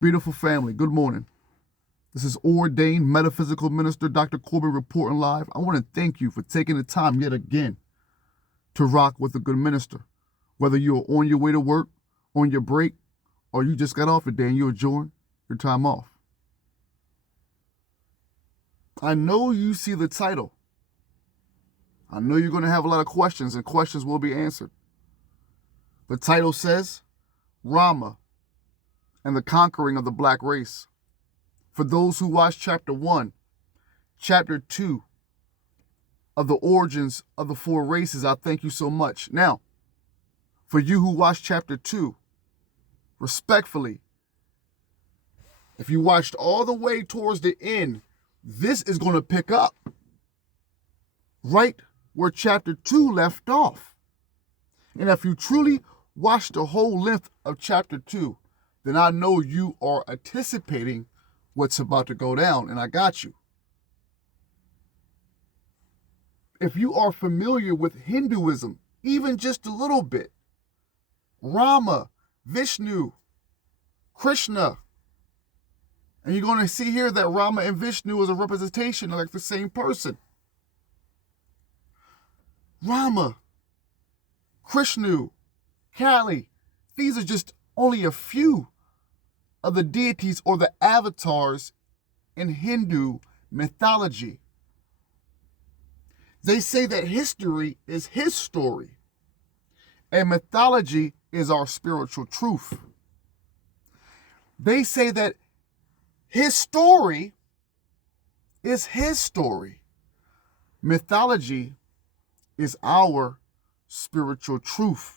Beautiful family, good morning. This is ordained metaphysical minister Dr. Corbin reporting live. I want to thank you for taking the time yet again to rock with a good minister. Whether you're on your way to work, on your break, or you just got off the day and you're enjoying your time off. I know you see the title. I know you're going to have a lot of questions, and questions will be answered. The title says, Rama and the Conquering of the Black Race. For those who watched Chapter 1, Chapter 2 of the Origins of the Four Races, I thank you so much. Now, for you who watched Chapter 2, respectfully, if you watched all the way towards the end, this is going to pick up right where Chapter 2 left off. And if you truly watched the whole length of Chapter 2, then I know you are anticipating what's about to go down, and I got you. If you are familiar with Hinduism, even just a little bit, Rama, Vishnu, Krishna, and you're going to see here that Rama and Vishnu is a representation of like the same person. Rama, Krishna, Kali, these are just only a few of the deities or the avatars in Hindu mythology. They say that history is his story, and mythology is our spiritual truth. They say that his story is his story. Mythology is our spiritual truth.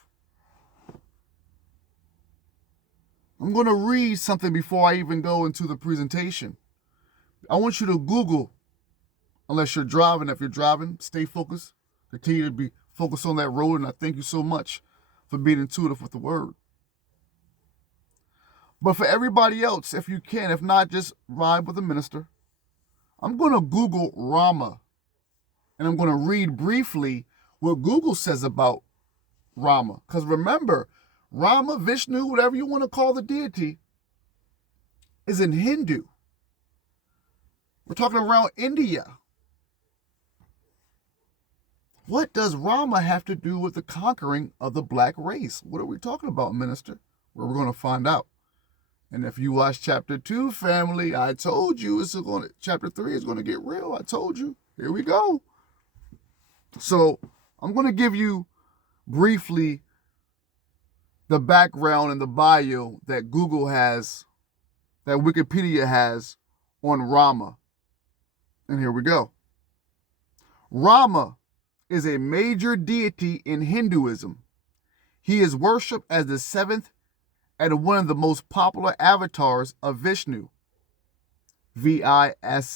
I'm going to read something before I even go into the presentation. I want you to Google, unless you're driving. If you're driving, stay focused. Continue to be focused on that road, and I thank you so much for being intuitive with the word. But for everybody else, if you can, if not, just ride with the minister. I'm going to Google Rama, and I'm going to read briefly what Google says about Rama. Because remember, Rama, Vishnu, whatever you want to call the deity, is in Hindu. We're talking around India. What does Rama have to do with the conquering of the black race? What are we talking about, minister? Well, we're going to find out. And if you watch Chapter 2, family, I told you Chapter 3 is going to get real. I told you. Here we go. So I'm going to give you briefly the background and the bio that Google has, that Wikipedia has on Rama. And here we go. Rama is a major deity in Hinduism. He is worshipped as the seventh and one of the most popular avatars of Vishnu, Vishnu.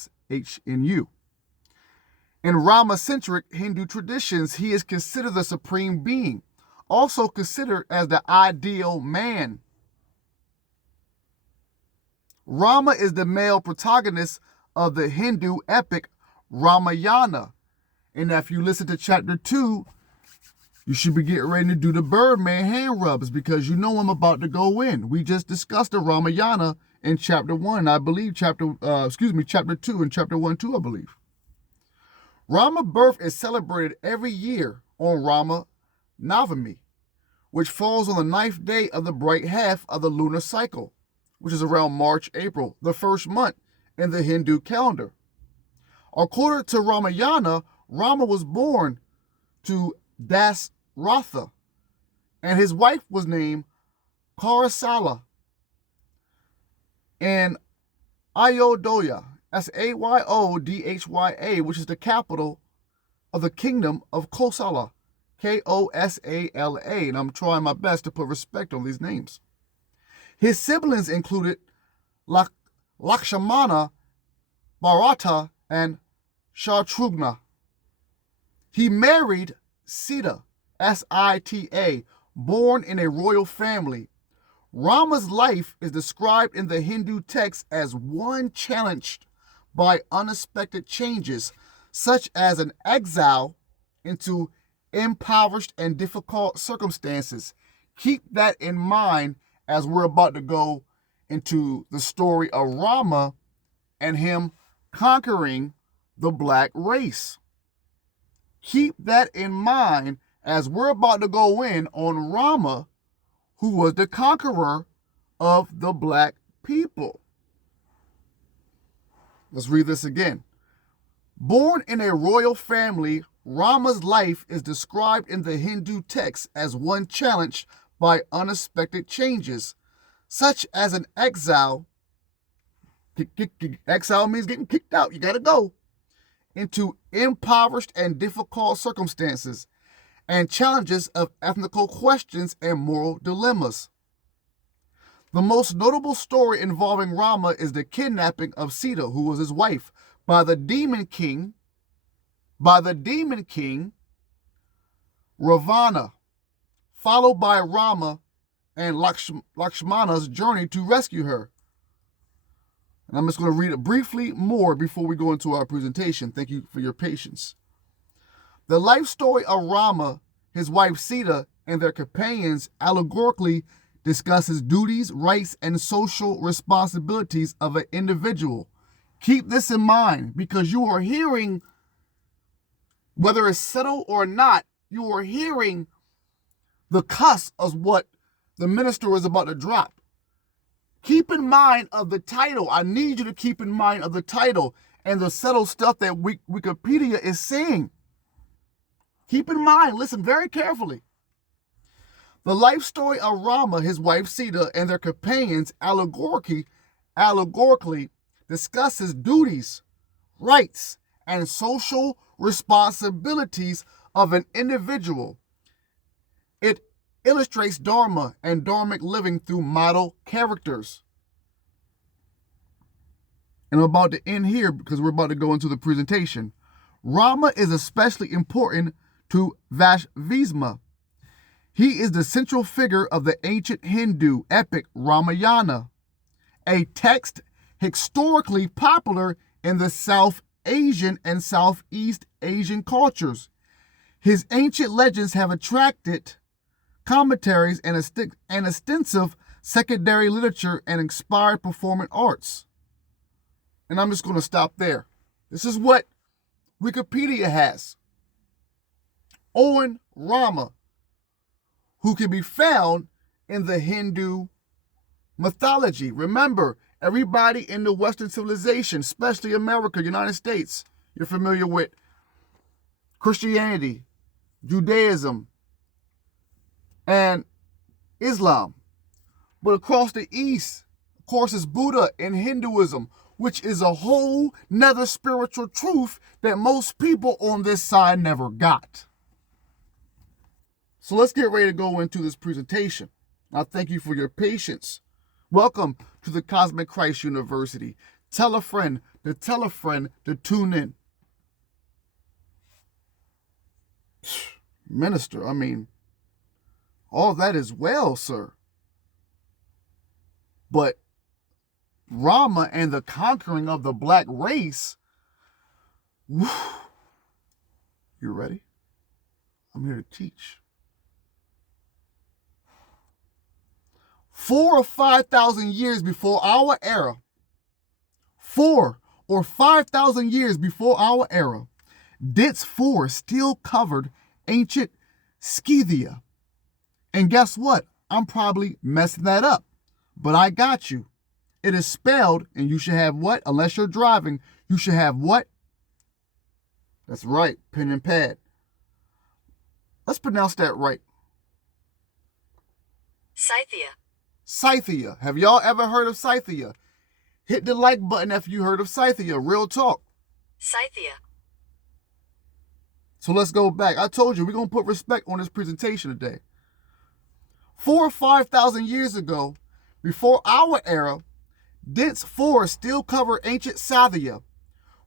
In Rama-centric Hindu traditions, he is considered the supreme being, also considered as the ideal man. Rama is the male protagonist of the Hindu epic Ramayana. And if you listen to Chapter 2, you should be getting ready to do the Birdman hand rubs, because you know I'm about to go in. We just discussed the Ramayana in Chapter 1, I believe, Chapter 2 and Chapter 1 too, I believe. Rama's birth is celebrated every year on Rama Navami, which falls on the 9th day of the bright half of the lunar cycle, which is around March, April, the first month in the Hindu calendar. According to Ramayana, Rama was born to Dasratha, and his wife was named Kausala, and Ayodhya, that's Ayodhya, which is the capital of the kingdom of Kosala, Kosala, and I'm trying my best to put respect on these names. His siblings included Lakshmana, Bharata, and Shatrughna. He married Sita, Sita, born in a royal family. Rama's life is described in the Hindu text as one challenged by unexpected changes, such as an exile into impoverished and difficult circumstances. Keep that in mind as we're about to go into the story of Rama and him conquering the black race. Keep that in mind as we're about to go in on Rama, who was the conqueror of the black people. Let's read this again. Born in a royal family, Rama's life is described in the Hindu text as one challenged by unexpected changes, such as an exile. Exile means getting kicked out. You gotta go. Into impoverished and difficult circumstances, and challenges of ethnical questions and moral dilemmas. The most notable story involving Rama is the kidnapping of Sita, who was his wife, by the demon king Ravana, followed by Rama and Lakshmana's journey to rescue her. And I'm just going to read it briefly more before we go into our presentation. Thank you for your patience. The life story of Rama, his wife Sita, and their companions allegorically discusses duties, rights, and social responsibilities of an individual. Keep this in mind because you are hearing, whether it's settled or not, you are hearing the cusp of what the minister is about to drop. Keep in mind of the title. I need you to keep in mind of the title and the subtle stuff that Wikipedia is saying. Keep in mind, listen very carefully. The life story of Rama, his wife Sita, and their companions allegorically discusses duties, rights, and social responsibilities of an individual. It illustrates Dharma and Dharmic living through model characters. And I'm about to end here because we're about to go into the presentation. Rama is especially important to Vaishnavism. He is the central figure of the ancient Hindu epic Ramayana, a text historically popular in the South Asian and Southeast Asian cultures. His ancient legends have attracted commentaries and extensive secondary literature and inspired performing arts. And I'm just going to stop there. This is what Wikipedia has on Rama, who can be found in the Hindu mythology. Remember, everybody in the Western civilization, especially America, United States, you're familiar with Christianity, Judaism, and Islam. But across the East, of course, is Buddha and Hinduism, which is a whole nother spiritual truth that most people on this side never got. So let's get ready to go into this presentation. I thank you for your patience. Welcome to the Cosmic Christ University. Tell a friend to tune in. Minister, I mean, all that is well, sir. But Rama and the conquering of the black race, whew, you ready? I'm here to teach. 4,000 or 5,000 years before our era, 4,000 or 5,000 years before our era, dense forest still covered ancient Scythia. And guess what? I'm probably messing that up, but I got you. It is spelled, and you should have what? Unless you're driving, you should have what? That's right, pen and pad. Let's pronounce that right. Scythia. Scythia. Have y'all ever heard of Scythia? Hit the like button if you heard of Scythia. Real talk. Scythia. So let's go back. I told you, we're going to put respect on this presentation today. 4,000 or 5,000 years ago, before our era, dense forests still cover ancient Scythia,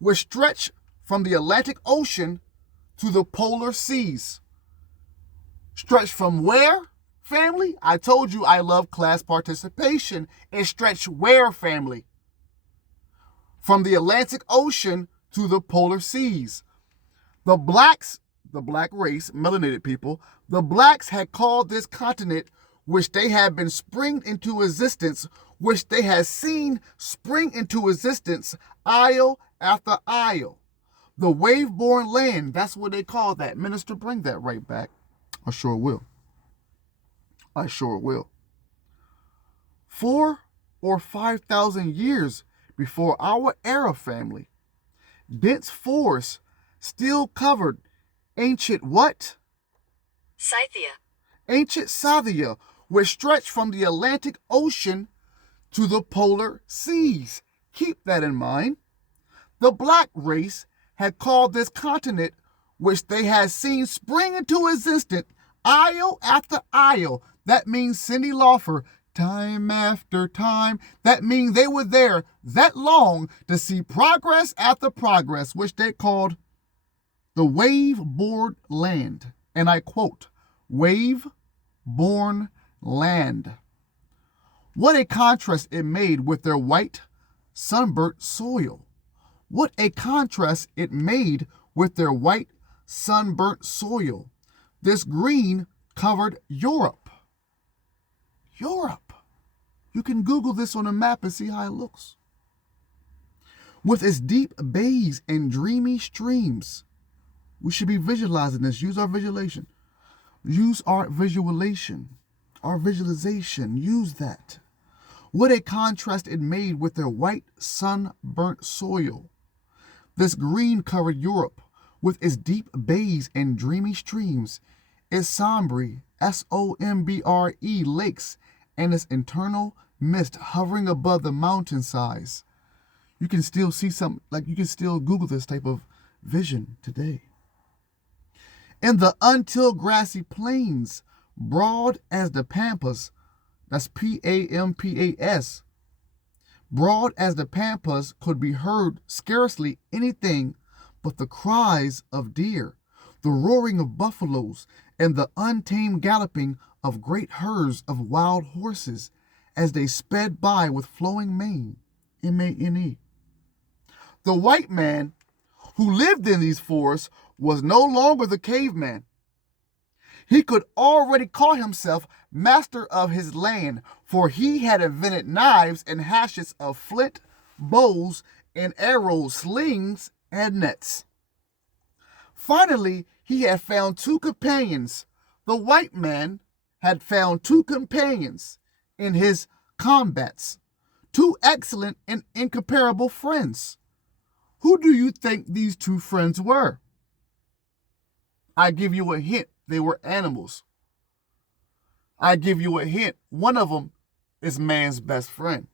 which stretched from the Atlantic Ocean to the polar seas. Stretched from where, family? I told you I love class participation. It stretched where, family? From the Atlantic Ocean to the polar seas. The blacks, the black race, melanated people, the blacks had called this continent which they had been spring into existence, which they had seen spring into existence, isle after isle. The wave-born land, that's what they call that. Minister, bring that right back. I sure will. I sure will. 4 or 5,000 years before our era, family, dense forests still covered ancient what? Scythia. Ancient Scythia, which stretched from the Atlantic Ocean to the polar seas. Keep that in mind. The black race had called this continent, which they had seen spring into existence, isle after isle. That means, Cindy Laufer, time after time. That means they were there that long to see progress after progress, which they called the wave-born land. And I quote, wave-born land. What a contrast it made with their white, sunburnt soil. What a contrast it made with their white, sunburnt soil. This green covered Europe. Europe. You can Google this on a map and see how it looks. With its deep bays and dreamy streams. We should be visualizing this. Use our visualization. Use our visualization. Our visualization. Use that. What a contrast it made with their white, sunburnt soil. This green covered Europe with its deep bays and dreamy streams, its sombre, S-O-M-B-R-E lakes, and its internal mist hovering above the mountainsides. You can still see you can still Google this type of vision today. In the untilled grassy plains, broad as the pampas, that's P-A-M-P-A-S, broad as the pampas could be heard scarcely anything but the cries of deer, the roaring of buffaloes, and the untamed galloping of great herds of wild horses as they sped by with flowing mane, M-A-N-E. The white man who lived in these forests was no longer the caveman. He could already call himself master of his land, for he had invented knives and hatchets of flint, bows and arrows, slings and nets. Finally, he had found two companions. The white man had found two companions in his combats, two excellent and incomparable friends. Who do you think these two friends were? I give you a hint. They were animals. I give you a hint. One of them is man's best friend.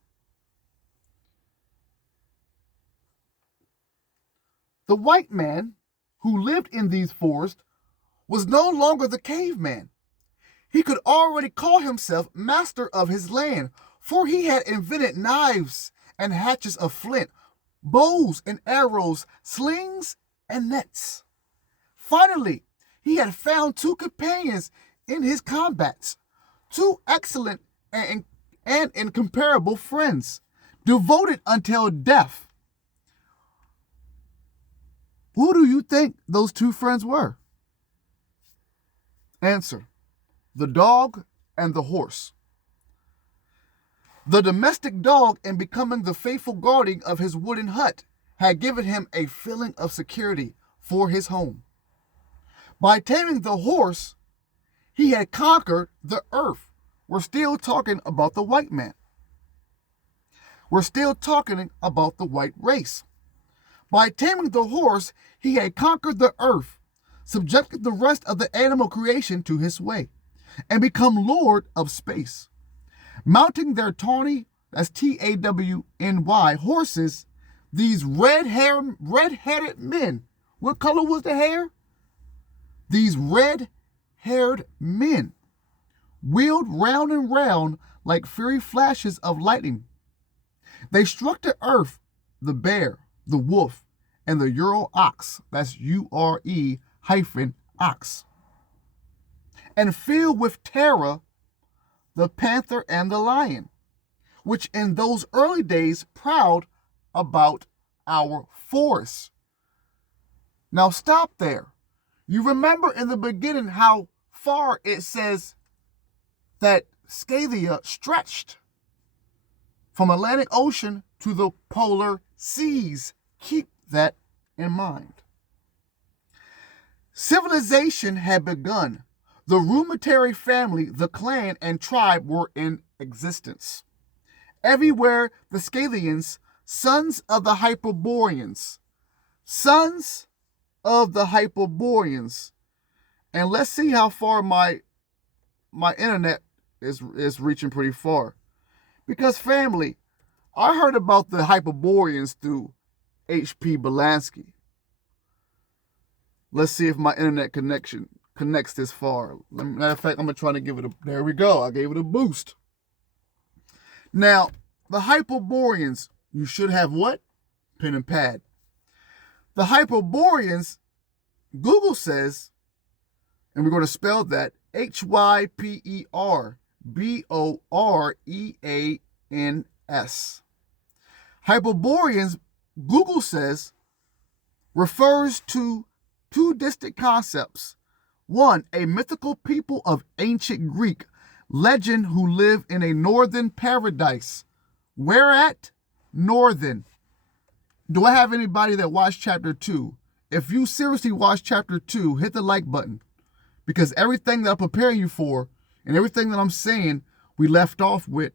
The white man who lived in these forests was no longer the caveman. He could already call himself master of his land, for he had invented knives and hatchets of flint, bows and arrows, slings and nets. Finally, he had found two companions in his combats, two excellent and incomparable friends, devoted until death. Who do you think those two friends were? Answer: the dog and the horse. The domestic dog, in becoming the faithful guardian of his wooden hut, had given him a feeling of security for his home. By taming the horse, he had conquered the earth. We're still talking about the white man. We're still talking about the white race. By taming the horse, he had conquered the earth, subjected the rest of the animal creation to his way, and become lord of space. Mounting their tawny, that's T-A-W-N-Y, horses, these red-headed men. What color was the hair? These red-haired men wheeled round and round like fiery flashes of lightning. They struck the earth, the bear, the wolf, and the Ural ox, that's U-R-E hyphen ox, and filled with terror the panther and the lion, which in those early days prowled about our forests. Now stop there. You remember in the beginning how far it says that Scythia stretched from Atlantic Ocean to the polar seas. Keep that in mind. Civilization had begun. The rudimentary family, the clan, and tribe were in existence. Everywhere the Scythians, sons of the Hyperboreans, sons of the Hyperboreans, and let's see how far my internet is reaching pretty far. Because family, I heard about the Hyperboreans through H.P. Belansky. Let's see if my internet connection connects this far. Matter of fact, I'm going to try to give it a... There we go. I gave it a boost. Now, the Hyperboreans, you should have what? Pen and pad. The Hyperboreans, Google says, and we're going to spell that, Hyperboreans. Hyperboreans, Google says, refers to two distinct concepts. One, a mythical people of ancient Greek legend who live in a northern paradise. Where at? Northern. Do I have anybody that watched chapter 2? If you seriously watched chapter 2, hit the like button. Because everything that I'm preparing you for and everything that I'm saying, we left off with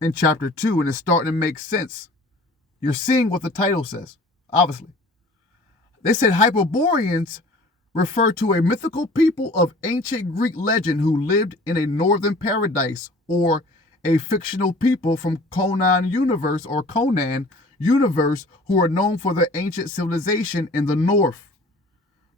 in chapter 2, and it's starting to make sense. You're seeing what the title says, obviously. They said Hyperboreans refer to a mythical people of ancient Greek legend who lived in a northern paradise, or a fictional people from Conan universe who are known for their ancient civilization in the north.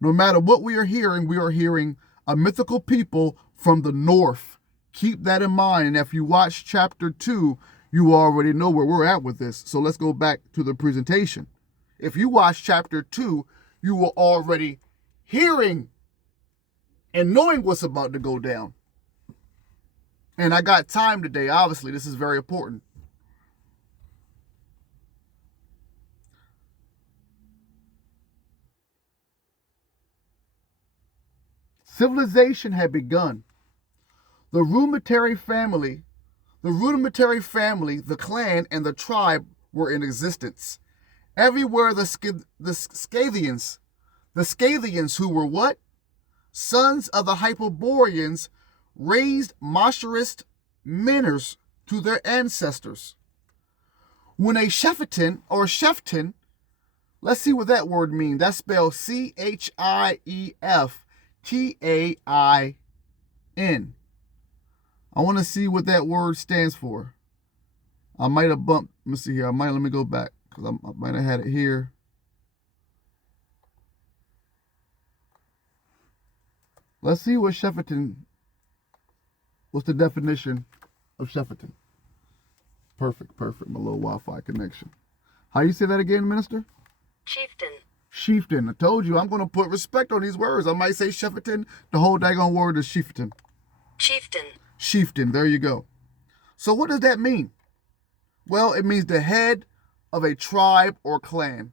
No matter what we are hearing a mythical people from the north. Keep that in mind. And if you watch chapter 2, you already know where we're at with this. So let's go back to the presentation. If you watch chapter 2, you were already hearing and knowing what's about to go down. And I got time today. Obviously, this is very important. Civilization had begun. The rudimentary family, the clan, and the tribe were in existence. Everywhere the Scythians who were what? Sons of the Hyperboreans, raised monstrous manners to their ancestors. When a chieftain, let's see what that word means. That's spelled Chieftain. I want to see what that word stands for. I might have bumped. Let me see here. Let me go back because I might have had it here. Let's see what chieftain. What's the definition of chieftain? Perfect. My little Wi-Fi connection. How you say that again, Minister? Chieftain. I told you I'm going to put respect on these words. I might say chieftain. The whole daggone word is chieftain. Chieftain. There you go. So what does that mean? Well, it means the head of a tribe or clan.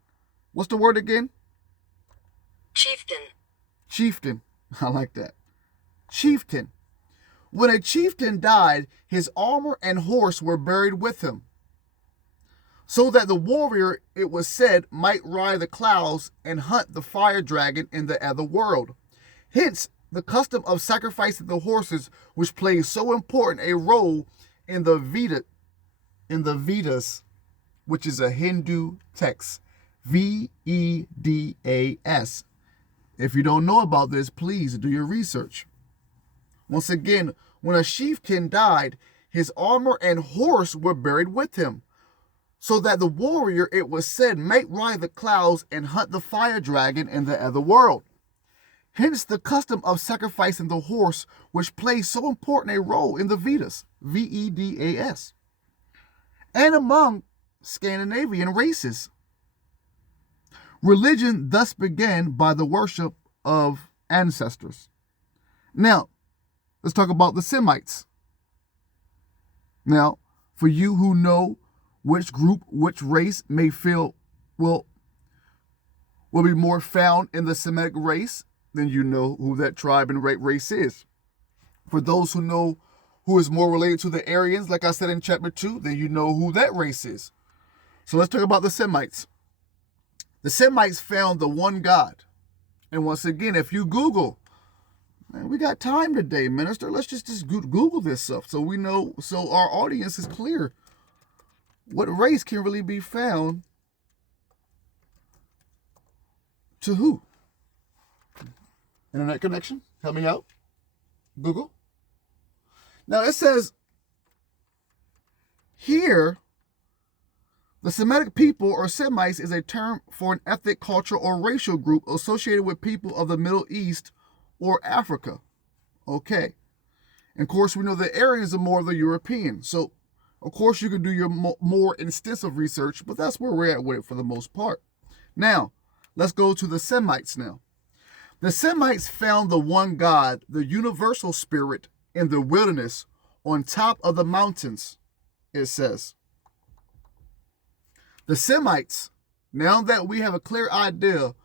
What's the word again? Chieftain. I like that. Chieftain. When a chieftain died, his armor and horse were buried with him, so that the warrior, it was said, might ride the clouds and hunt the fire dragon in the other world. Hence, the custom of sacrificing the horses, which plays so important a role in the Vedas, which is a Hindu text. Vedas. If you don't know about this, please do your research. Once again, when a chieftain died, his armor and horse were buried with him, so that the warrior, it was said, might ride the clouds and hunt the fire dragon in the other world. Hence the custom of sacrificing the horse, which plays so important a role in the Vedas, Vedas, and among Scandinavian races. Religion thus began by the worship of ancestors. Now, let's talk about the Semites. Now, for you who know which group, which race may feel will be more found in the Semitic race, then you know who that tribe and race is. For those who know who is more related to the Aryans, like I said in chapter 2, then you know who that race is. So let's talk about the Semites. The Semites found the one God. And once again, if you Google, man, we got time today, minister. Let's just Google this stuff so we know, so our audience is clear what race can really be found to who. Internet connection, help me out. Google. Now it says here, the Semitic people or Semites is a term for an ethnic, cultural, or racial group associated with people of the Middle East or Africa. Okay. And of course, we know the Aryans are more of the European. So, of course, you can do your more extensive research, but that's where we're at with it for the most part. Now, let's go to the Semites now. The Semites found the one God, the universal spirit, in the wilderness on top of the mountains, it says. The Semites, now that we have a clear idea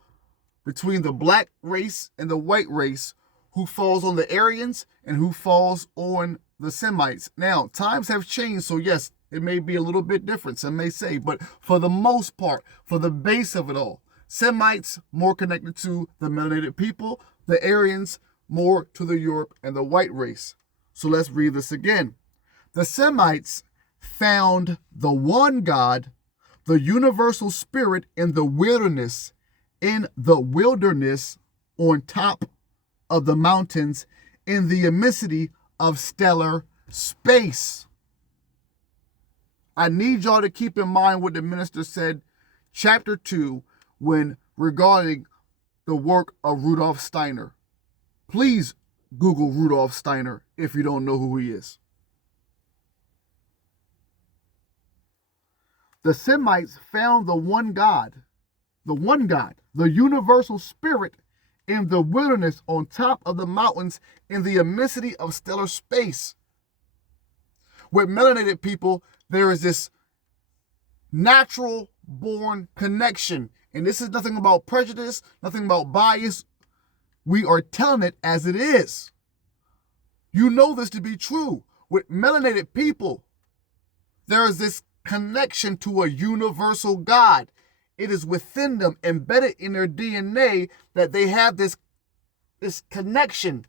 between the black race and the white race, who falls on the Aryans and who falls on the Semites. Now, times have changed, so yes, it may be a little bit different, some may say, but for the most part, for the base of it all, Semites more connected to the melanated people, the Aryans more to the Europe and the white race. So let's read this again. The Semites found the one God, the universal spirit in the wilderness on top of the mountains in the immensity of stellar space. I need y'all to keep in mind what the minister said, chapter 2, when regarding the work of Rudolf Steiner. Please Google Rudolf Steiner if you don't know who he is. The Semites found the one God, the universal spirit in the wilderness on top of the mountains in the immensity of stellar space. With melanated people, there is this natural born connection. And this is nothing about prejudice, nothing about bias. We are telling it as it is. You know this to be true. With melanated people, there is this connection to a universal God. It is within them, embedded in their DNA, that they have this connection.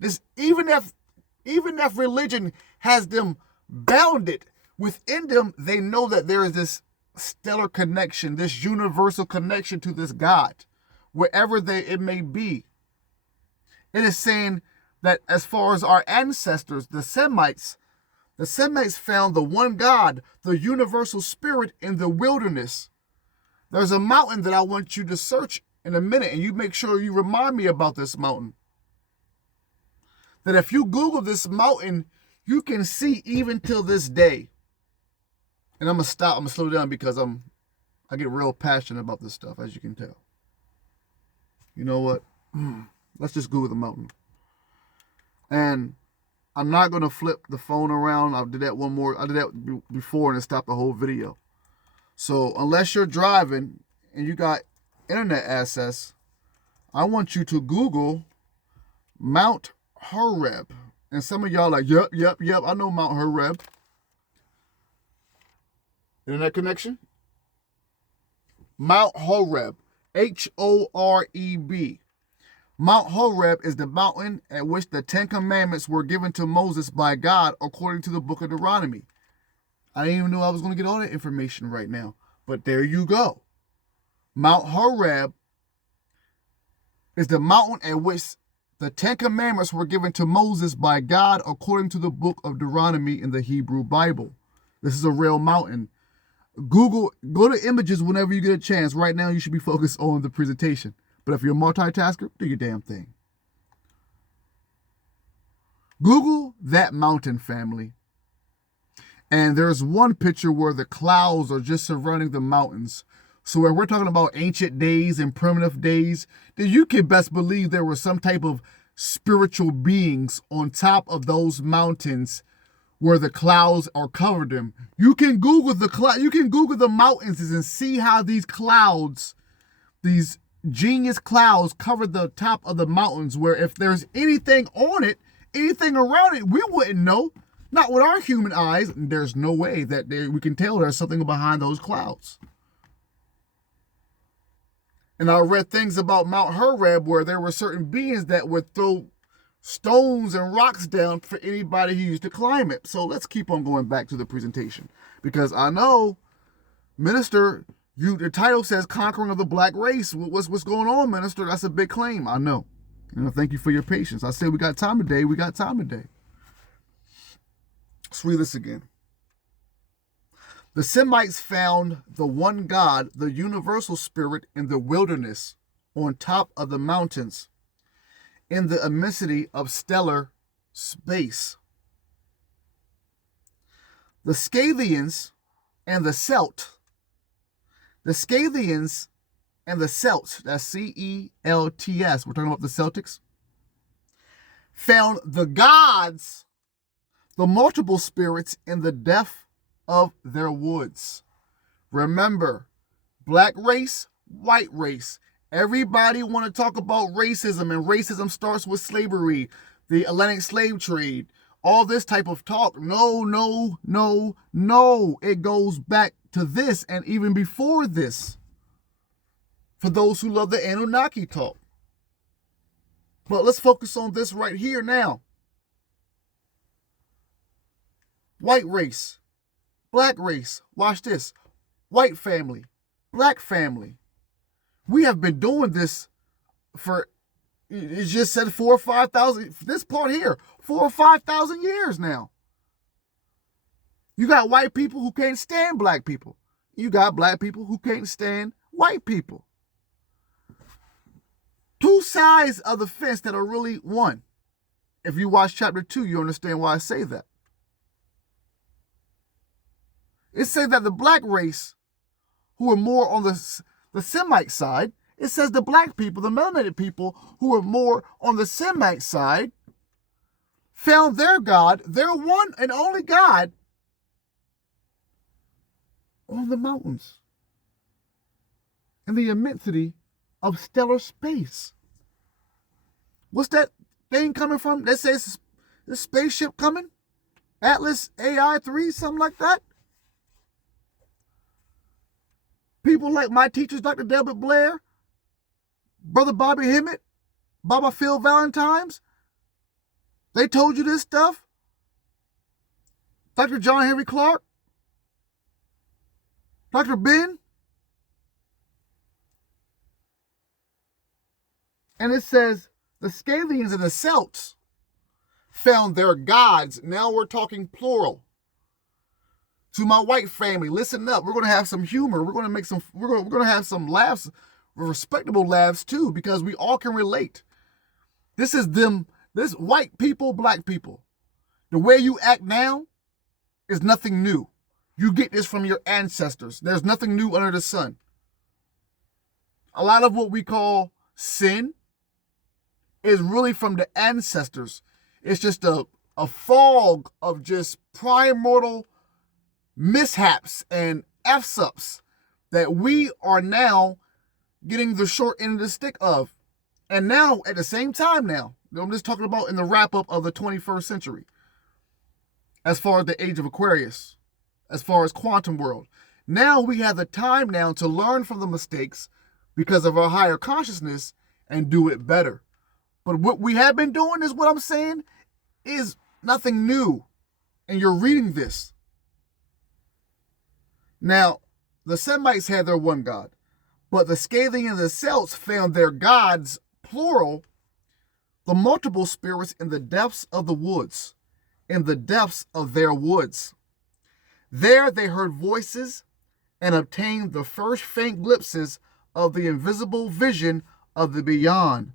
This even if religion has them bounded, within them they know that there is this stellar connection, this universal connection to this God, wherever it may be. It is saying that as far as our ancestors, the Semites found the one God, the universal spirit in the wilderness. There's a mountain that I want you to search in a minute, and you make sure you remind me about this mountain. That if you Google this mountain, you can see even till this day. And I'm gonna slow down because I get real passionate about this stuff, as you can tell. You know what? Let's just Google the mountain. And I'm not gonna flip the phone around. I did that before and it stopped the whole video. So unless you're driving and you got internet access, I want you to Google Mount Horeb. And some of y'all like, yep, I know Mount Horeb. Internet connection? Mount Horeb, Horeb. Mount Horeb is the mountain at which the 10 Commandments were given to Moses by God according to the book of Deuteronomy. I didn't even know I was going to get all that information right now, but there you go. Mount Horeb is the mountain at which the 10 Commandments were given to Moses by God according to the book of Deuteronomy in the Hebrew Bible. This is a real mountain. Go to images whenever you get a chance. Right now, you should be focused on the presentation. But if you're a multitasker, do your damn thing. Google that mountain, family. And there's one picture where the clouds are just surrounding the mountains. So when we're talking about ancient days and primitive days, then you can best believe there were some type of spiritual beings on top of those mountains where the clouds are covered them. You can Google the mountains and see how these clouds, these genius clouds, cover the top of the mountains, where if there's anything on it, anything around it, we wouldn't know. Not with our human eyes. There's no way that we can tell there's something behind those clouds. And I read things about Mount Horeb where there were certain beings that would throw stones and rocks down for anybody who used to climb it. So let's keep on going back to the presentation. Because I know, Minister, the title says Conquering of the Black Race. What's going on, Minister? That's a big claim. I know. Thank you for your patience. I said we got time today. We got time today. Let's read this again. The Semites found the one God, the universal spirit, in the wilderness, on top of the mountains, in the immensity of stellar space. The Scythians and the Celts, that's Celts, we're talking about the Celtics, found the gods, the multiple spirits, in the depth of their woods. Remember, black race, white race. Everybody want to talk about racism, and racism starts with slavery, the Atlantic slave trade, all this type of talk. No. It goes back to this and even before this, for those who love the Anunnaki talk. But let's focus on this right here now. White race, black race. Watch this. White family, black family. We have been doing this for, it just said 4,000 or 5,000, this part here, 4,000 or 5,000 years now. You got white people who can't stand black people. You got black people who can't stand white people. Two sides of the fence that are really one. If you watch chapter 2, you understand why I say that. It says that the black race, who are more on the Semite side, it says the black people, the melanated people, who are more on the Semite side, found their God, their one and only God, on the mountains, in the immensity of stellar space. What's that thing coming from? That says the spaceship coming? Atlas AI-3, something like that? People like my teachers, Dr. Delbert Blair, Brother Bobby Hemmett, Baba Phil Valentine's, they told you this stuff? Dr. John Henry Clark? Dr. Ben? And it says the Scythians and the Celts found their gods. Now we're talking plural. To my white family, listen up. We're going to have some humor. We're going to have some laughs, respectable laughs too, because we all can relate. This is them, this white people, black people. The way you act now is nothing new. You get this from your ancestors. There's nothing new under the sun. A lot of what we call sin is really from the ancestors. It's just a fog of just primordial mishaps and F-ups that we are now getting the short end of the stick of. And now, at the same time now, I'm just talking about in the wrap-up of the 21st century, as far as the age of Aquarius, as far as quantum world. Now we have the time now to learn from the mistakes because of our higher consciousness and do it better. But what we have been doing is what I'm saying is nothing new. And you're reading this. Now, the Semites had their one God, but the Scythians and the Celts found their gods, plural, the multiple spirits in the depths of the woods, in the depths of their woods. There they heard voices and obtained the first faint glimpses of the invisible vision of the beyond.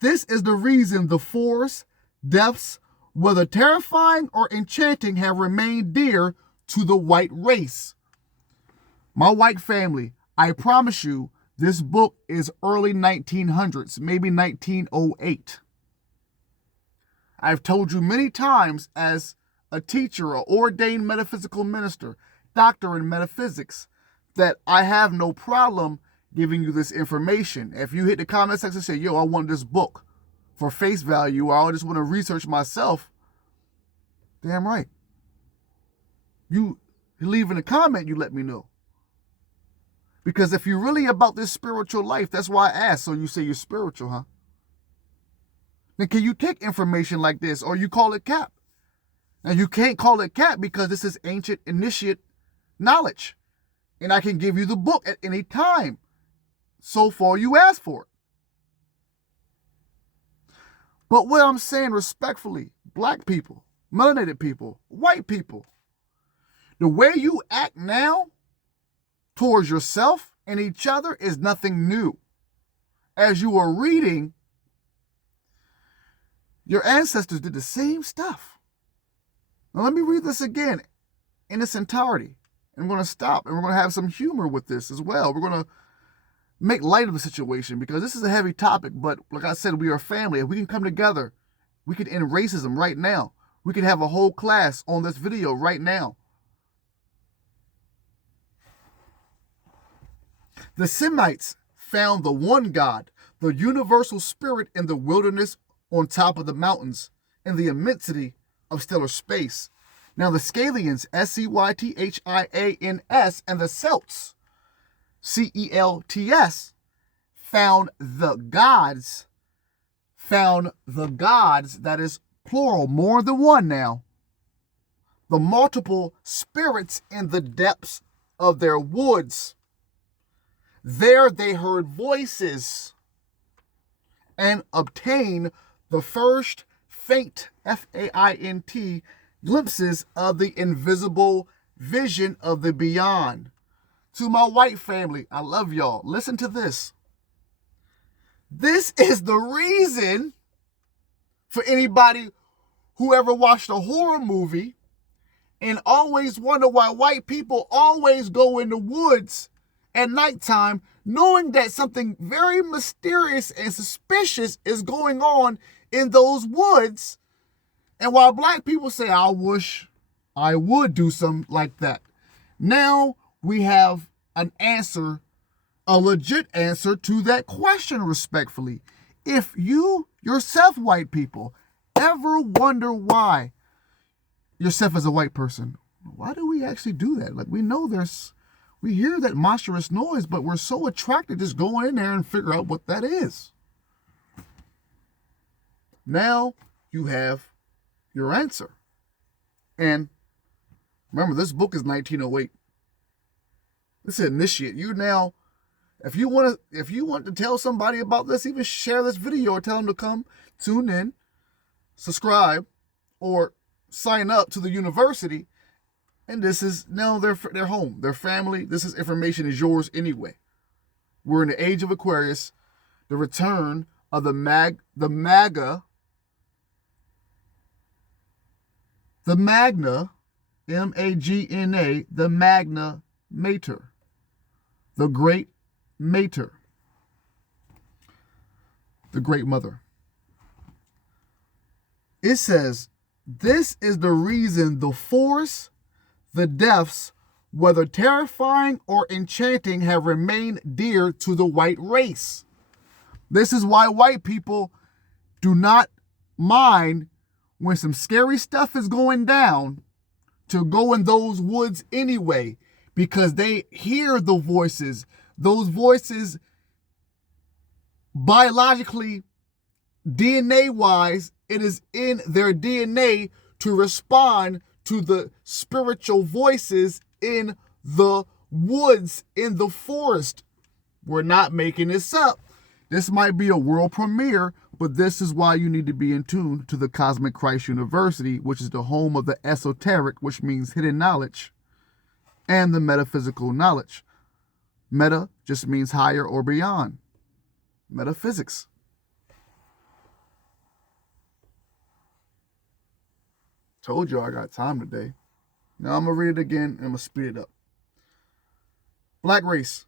This is the reason the forests, depths, whether terrifying or enchanting, have remained dear to the white race. My white family, I promise you, this book is early 1900s, maybe 1908. I've told you many times as a teacher, an ordained metaphysical minister, doctor in metaphysics, that I have no problem giving you this information. If you hit the comment section and say, yo, I want this book for face value, or I just want to research myself, damn right. You leave in a comment, you let me know. Because if you're really about this spiritual life, that's why I asked. So you say you're spiritual, huh? Then can you take information like this, or you call it cap? Now you can't call it cap because this is ancient initiate knowledge. And I can give you the book at any time. So far you asked for it. But what I'm saying respectfully, black people, melanated people, white people, the way you act now towards yourself and each other is nothing new. As you are reading, your ancestors did the same stuff. Now let me read this again in its entirety. And we're going to stop and we're going to have some humor with this as well. We're going to make light of the situation because this is a heavy topic. But like I said, we are family. If we can come together, we can end racism right now. We can have a whole class on this video right now. The Semites found the one God, the universal spirit in the wilderness on top of the mountains in the immensity of stellar space. Now the Scalians, Scythians, and the Celts, Celts, found the gods, that is plural, more than one now, the multiple spirits in the depths of their woods. There they heard voices and obtained the first faint, Faint, glimpses of the invisible vision of the beyond. To my white family, I love y'all. Listen to this. This is the reason for anybody who ever watched a horror movie and always wonder why white people always go in the woods at nighttime, knowing that something very mysterious and suspicious is going on in those woods. And while black people say, I wish I would do something like that. Now we have an answer, a legit answer to that question respectfully. If you yourself, white people, ever wonder why yourself as a white person, why do we actually do that? Like we hear that monstrous noise, but we're so attracted just going in there and figure out what that is. Now you have your answer. And remember, this book is 1908. This is initiate. You now, if you want to tell somebody about this, even share this video or tell them to come, tune in, subscribe, or sign up to the university. And this is now their home, their family. This is information is yours anyway. We're in the age of Aquarius, the return of the Magna, the Magna, the Magna Mater, the Great Mater, the Great Mother. It says, this is the reason the force, the deaths, whether terrifying or enchanting, have remained dear to the white race. This is why white people do not mind when some scary stuff is going down to go in those woods anyway, because they hear the voices. Those voices, biologically, DNA-wise, it is in their DNA to respond to the spiritual voices in the woods, in the forest. We're not making this up. This might be a world premiere, but this is why you need to be in tune to the Cosmic Christ University, which is the home of the esoteric, which means hidden knowledge, and the metaphysical knowledge. Meta just means higher or beyond. Metaphysics. Told you I got time today. Now I'm going to read it again and I'm going to speed it up. Black race.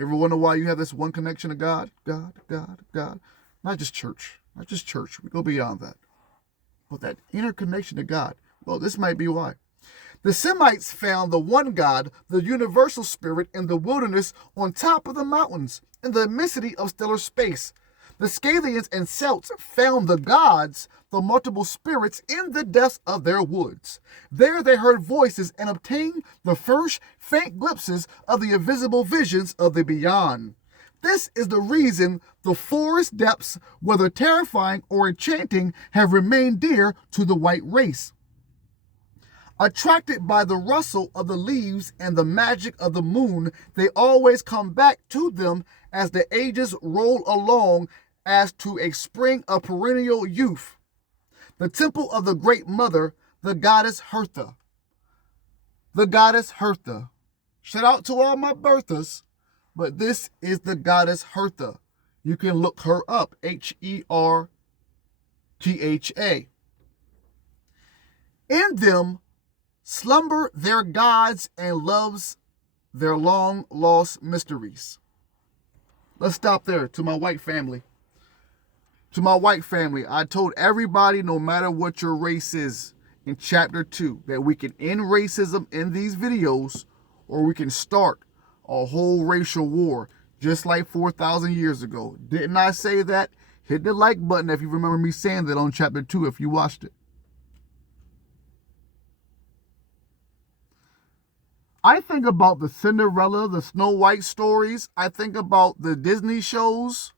Ever wonder why you have this one connection to God? God. Not just church. We go beyond that. But that inner connection to God. Well, this might be why. The Semites found the one God, the universal spirit, in the wilderness on top of the mountains, in the immensity of stellar space. The Scythians and Celts found the gods, the multiple spirits, in the depths of their woods. There they heard voices and obtained the first faint glimpses of the invisible visions of the beyond. This is the reason the forest depths, whether terrifying or enchanting, have remained dear to the white race. Attracted by the rustle of the leaves and the magic of the moon, they always come back to them as the ages roll along, as to a spring of perennial youth. The temple of the great mother, the goddess Hertha. The goddess Hertha. Shout out to all my birthers, but this is the goddess Hertha. You can look her up, Hertha. In them slumber their gods and loves their long lost mysteries. Let's stop there. To my white family. To my white family, I told everybody, no matter what your race is, in chapter 2, that we can end racism in these videos, or we can start a whole racial war, just like 4,000 years ago. Didn't I say that? Hit the like button if you remember me saying that on chapter 2 if you watched it. I think about the Cinderella, the Snow White stories. I think about the Disney shows.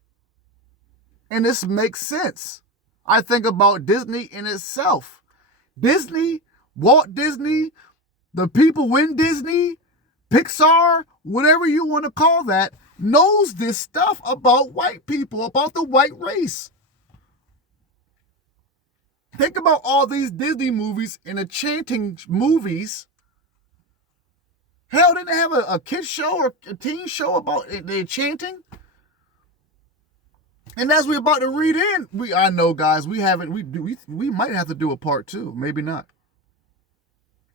And this makes sense. I think about Disney in itself. Disney, Walt Disney, the people in Disney, Pixar, whatever you want to call that, knows this stuff about white people, about the white race. Think about all these Disney movies and enchanting movies. Hell, didn't they have a kid's show or a teen show about the enchanting? And as we're about to read in, I know, guys, we might have to do a part 2, maybe not,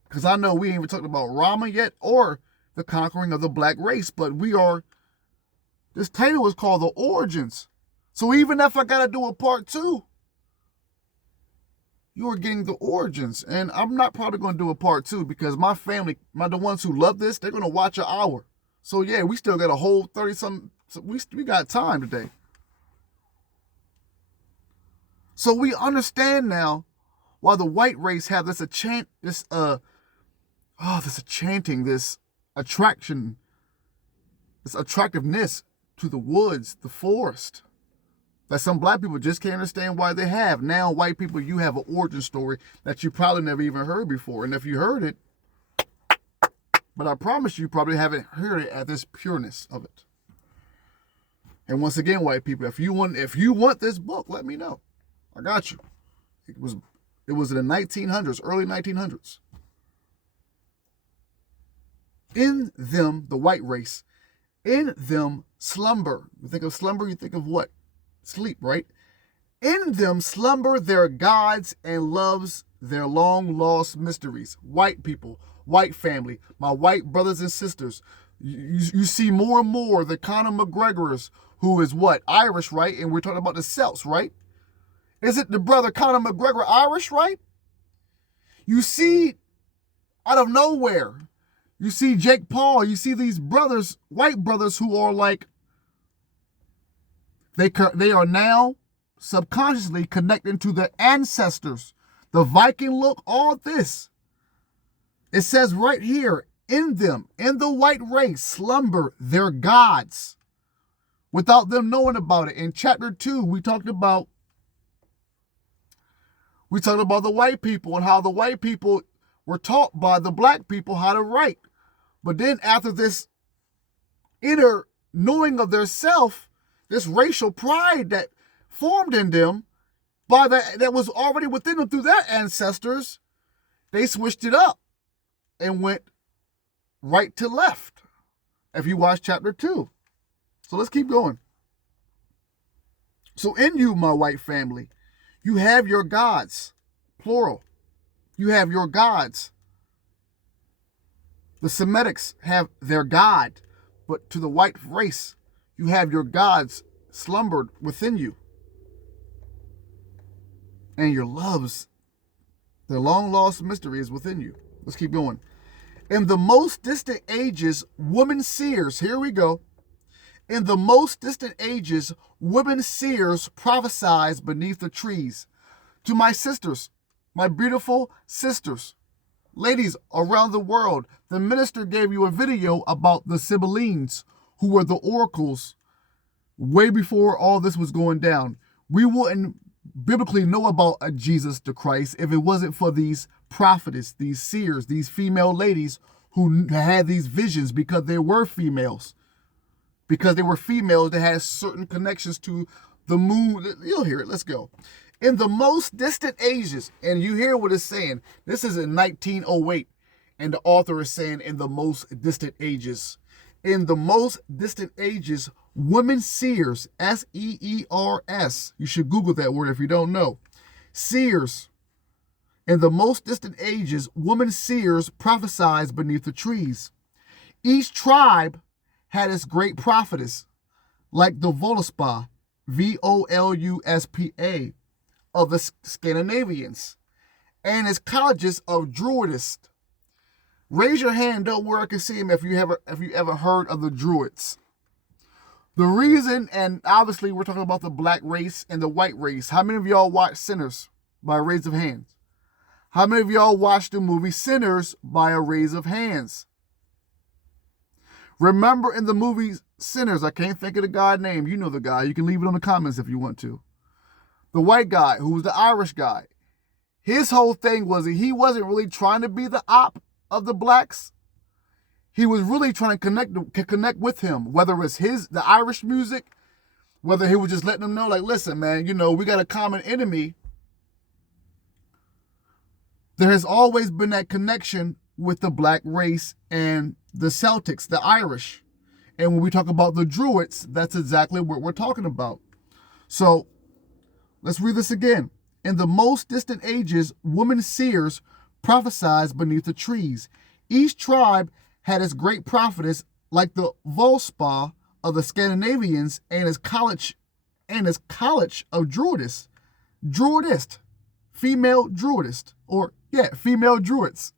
because I know we ain't even talked about Rama yet or the conquering of the black race. But this title is called the Origins. So even if I gotta do a part 2, you are getting the Origins, and I'm not probably gonna do a part 2 because my family, the ones who love this, they're gonna watch an hour. So yeah, we still got a whole 30 something. So we got time today. So we understand now why the white race have this attraction, this attractiveness to the woods, the forest, that some black people just can't understand why they have. Now, white people, you have an origin story that you probably never even heard before. And if you heard it, but I promise you probably haven't heard it at this pureness of it. And once again, white people, if you want this book, let me know. I got you. It was in the 1900s, early 1900s. In them, the white race, in them slumber. You think of slumber, you think of what? Sleep, right? In them slumber their gods and loves their long lost mysteries. White people, white family, my white brothers and sisters. You see more and more the Conor McGregors, who is what? Irish, right? And we're talking about the Celts, right? Is it the brother Conor McGregor Irish, right? You see, out of nowhere, you see Jake Paul, you see these brothers, white brothers, who are like, they are now subconsciously connecting to their ancestors. The Viking look, all this. It says right here, in them, in the white race, slumber their gods, without them knowing about it. In chapter 2, we talked about the white people and how the white people were taught by the black people how to write. But then after this inner knowing of their self, this racial pride that formed in them that was already within them through their ancestors, they switched it up and went right to left, if you watch chapter 2. So let's keep going. So in you, my white family, you have your gods, plural. You have your gods. The Semitics have their God, but to the white race, you have your gods slumbered within you. And your loves, their long lost mystery is within you. Let's keep going. In the most distant ages, women seers, here we go. In the most distant ages, women seers prophesied beneath the trees. To my sisters, my beautiful sisters, ladies around the world, the minister gave you a video about the Sibyllines, who were the oracles way before all this was going down. We wouldn't biblically know about a Jesus the Christ if it wasn't for these prophetess, these seers, these female ladies who had these visions because they were females. Because they were females that had certain connections to the moon. You'll hear it. Let's go. In the most distant ages, and you hear what it's saying. This is in 1908, and the author is saying in the most distant ages. In the most distant ages, women seers, S-E-E-R-S. You should Google that word if you don't know. Seers. In the most distant ages, women seers prophesied beneath the trees. Each tribe had its great prophetess, like the Voluspa, Voluspa, of the Scandinavians, and its colleges of Druidists. Raise your hand up where I can see them if you ever heard of the Druids. The reason, and obviously we're talking about the black race and the white race. How many of y'all watch Sinners by a raise of hands? How many of y'all watched the movie Sinners by a raise of hands? Remember in the movie Sinners, I can't think of the guy's name. You know the guy. You can leave it on the comments if you want to. The white guy, who was the Irish guy. His whole thing was that he wasn't really trying to be the op of the blacks. He was really trying to connect with him, whether it's the Irish music, whether he was just letting them know, like, listen, man, we got a common enemy. There has always been that connection with the black race and the Celtics, the Irish. And when we talk about the Druids, that's exactly what we're talking about. So let's read this again. In the most distant ages, women seers prophesied beneath the trees. Each tribe had its great prophetess, like the Voluspa of the Scandinavians, and its college of Druidists. Female Druidists. Female Druids.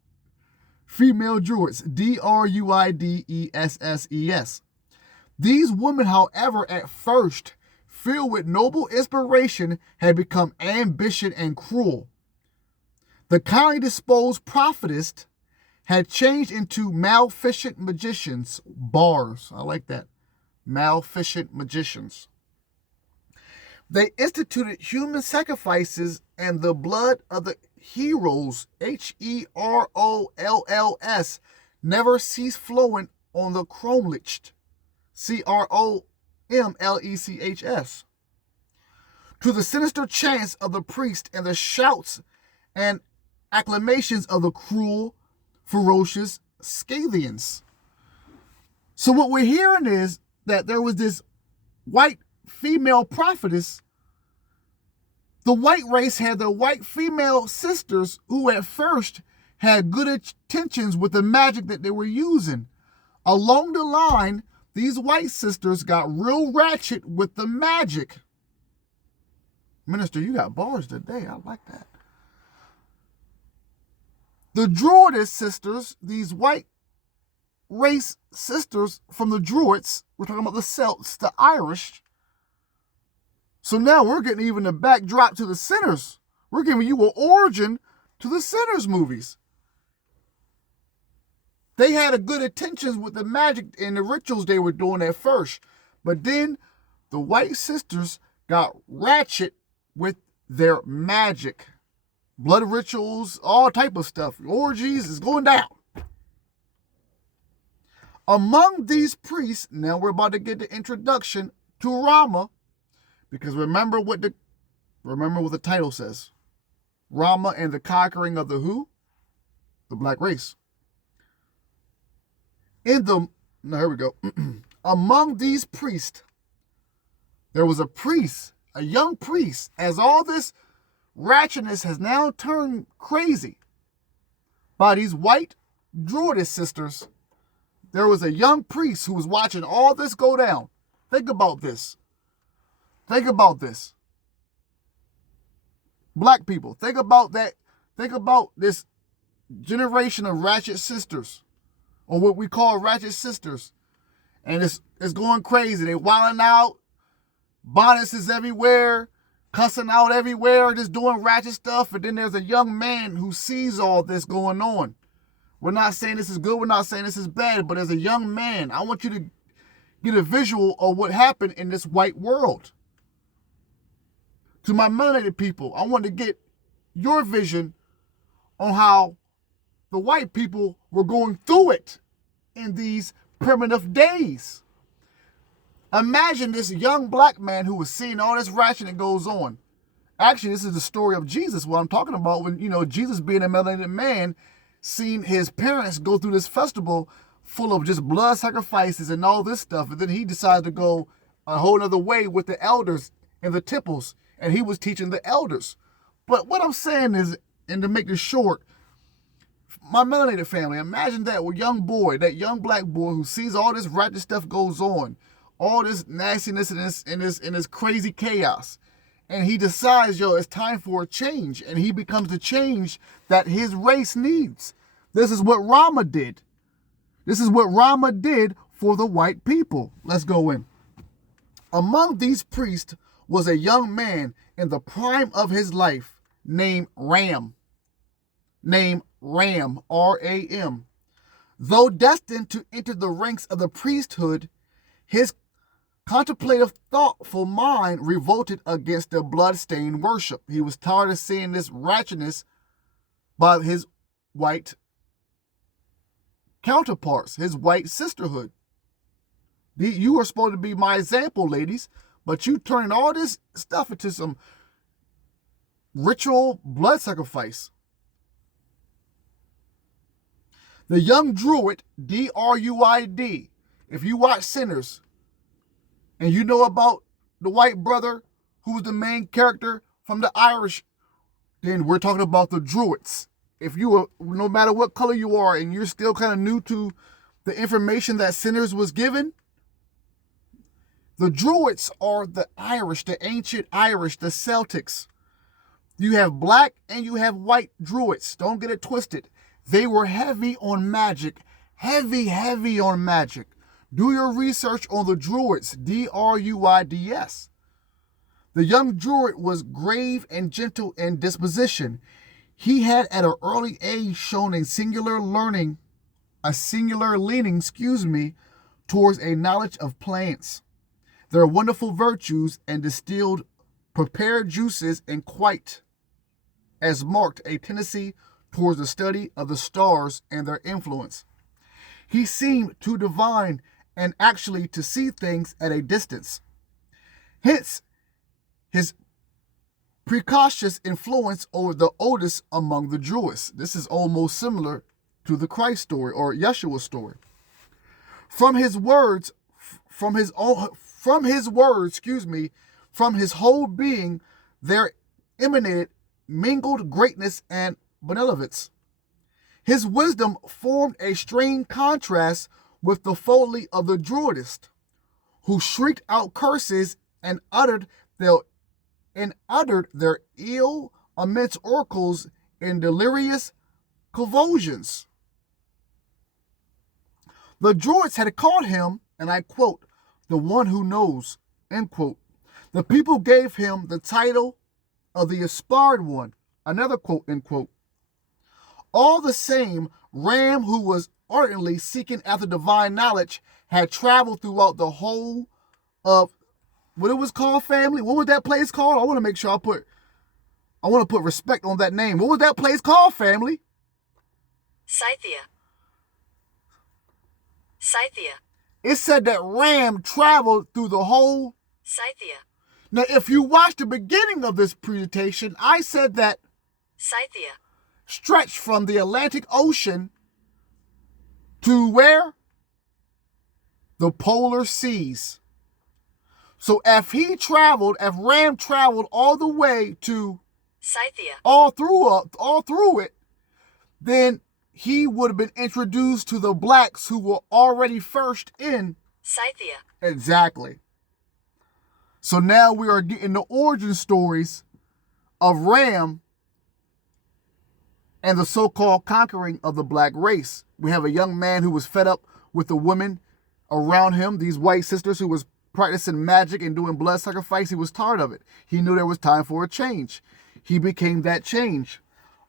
Female Druids, Druidesses. These women, however, at first, filled with noble inspiration, had become ambitious and cruel. The kindly disposed prophetess had changed into maleficent magicians. Bars, I like that. Maleficent magicians. They instituted human sacrifices, and the blood of the heroes, Herolls, never ceased flowing on the Cromlechs, Cromlechs. To the sinister chants of the priest and the shouts and acclamations of the cruel, ferocious Scythians. So what we're hearing is that there was this white female prophetess. The white race had their white female sisters who at first had good intentions with the magic that they were using. Along the line, these white sisters got real ratchet with the magic. Minister, you got bars today. I like that. The Druidist sisters, these white race sisters from the Druids, we're talking about the Celts, the Irish. So now we're getting even a backdrop to the Sinners. We're giving you an origin to the Sinners movies. They had a good intentions with the magic and the rituals they were doing at first. But then the white sisters got ratchet with their magic. Blood rituals, all type of stuff. Orgies is going down. Among these priests, now we're about to get the introduction to Rama, because remember what the title says. Rama and the conquering of the who? The black race. Here we go. Among these priests, there was a priest, a young priest, as all this ratchetness has now turned crazy by these white Druidist sisters. There was a young priest who was watching all this go down. Think about this. Think about this. Black people, think about that. Think about this generation of ratchet sisters, or what we call ratchet sisters. And it's going crazy. They wilding out. Bonnets is everywhere. Cussing out everywhere. Just doing ratchet stuff. And then there's a young man who sees all this going on. We're not saying this is good. We're not saying this is bad. But as a young man, I want you to get a visual of what happened in this white world. To my melanated people, I want to get your vision on how the white people were going through it in these primitive days. Imagine this young black man who was seeing all this ratchet that goes on. Actually, this is the story of Jesus, what I'm talking about, when, Jesus being a melanated man, seeing his parents go through this festival full of just blood sacrifices and all this stuff. And then he decided to go a whole other way with the elders in the temples, and he was teaching the elders. But what I'm saying is, and to make this short, my melanated family, imagine that young boy, that young black boy who sees all this ratchet stuff goes on, all this nastiness and this crazy chaos. And he decides, it's time for a change. And he becomes the change that his race needs. This is what Rama did. This is what Rama did for the white people. Let's go in. Among these priests was a young man in the prime of his life named Ram. R-A-M. Though destined to enter the ranks of the priesthood, his contemplative, thoughtful mind revolted against the blood-stained worship. He was tired of seeing this ratchetness by his white counterparts, his white sisterhood. You are supposed to be my example, ladies, but you turning all this stuff into some ritual blood sacrifice. The young druid, D-R-U-I-D, if you watch Sinners, and you know about the white brother who was the main character from the Irish, then we're talking about the druids. If you are, no matter what color you are, and you're still kind of new to the information that Sinners was given, the druids are the Irish, the ancient Irish, the Celtics. You have black and you have white druids. Don't get it twisted. They were heavy on magic. Heavy on magic. Do your research on the druids, D-R-U-I-D-S. The young druid was grave and gentle in disposition. He had at an early age shown a singular leaning, towards a knowledge of plants, their wonderful virtues, and distilled prepared juices, and quite as marked a tendency towards the study of the stars and their influence. He seemed to divine and actually to see things at a distance. Hence, his precocious influence over the oldest among the Druids. This is almost similar to the Christ story or Yeshua story. From his whole being, there emanated mingled greatness and benevolence. His wisdom formed a strange contrast with the folly of the Druidist, who shrieked out curses and uttered their ill immense oracles in delirious convulsions. The Druids had called him, and I quote, the one who knows, end quote. The people gave him the title of the inspired one, another quote, end quote. All the same, Ram, who was ardently seeking after divine knowledge, had traveled throughout the whole of what it was called, family. What was that place called? I want to make sure I want to put respect on that name. What was that place called, family? Scythia. It said that Ram traveled through the whole Scythia. Now, if you watch the beginning of this presentation, I said that Scythia stretched from the Atlantic Ocean to where? The polar seas. So if Ram traveled all the way to Scythia, all through it, then he would have been introduced to the blacks who were already first in Scythia. Exactly. So now we are getting the origin stories of Ram and the so-called conquering of the black race. We have a young man who was fed up with the women around him, these white sisters who was practicing magic and doing blood sacrifice, he was tired of it. He knew there was time for a change. He became that change.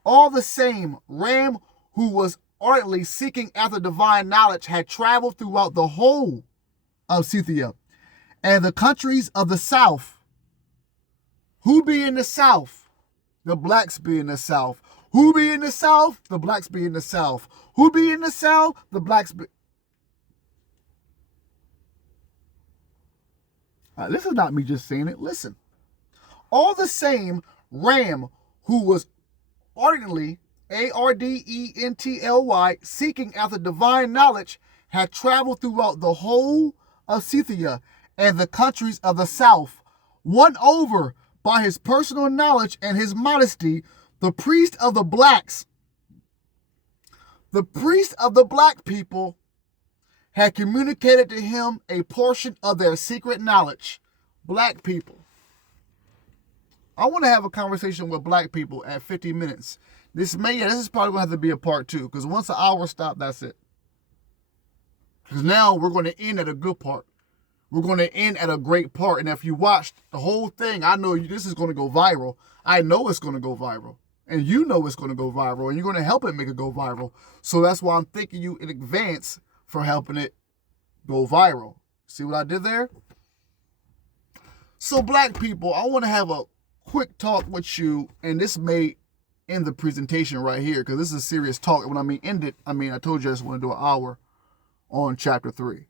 All the same, Ram, who was ardently seeking after divine knowledge, had traveled throughout the whole of Scythia and the countries of the south. Who be in the south? The blacks be in the south. Who be in the south? The blacks be in the south. Who be in the south? The blacks be... This is not me just saying it. Listen. All the same, Ram, who was ardently, Ardently, seeking after divine knowledge, had traveled throughout the whole of Scythia and the countries of the south, won over by his personal knowledge and his modesty, the priest of the blacks. The priest of the black people had communicated to him a portion of their secret knowledge. Black people. I want to have a conversation with black people at 50 minutes. This is probably going to have to be a part 2, because once an hour stops, that's it. Because now we're going to end at a good part. We're going to end at a great part. And if you watched the whole thing, I know this is going to go viral. I know it's going to go viral. And you know it's going to go viral. And you're going to help it make it go viral. So that's why I'm thanking you in advance for helping it go viral. See what I did there? So black people, I want to have a quick talk with you. And this may end the presentation right here, because this is a serious talk. And when I mean end it, I mean I told you I just want to do an hour on chapter 3.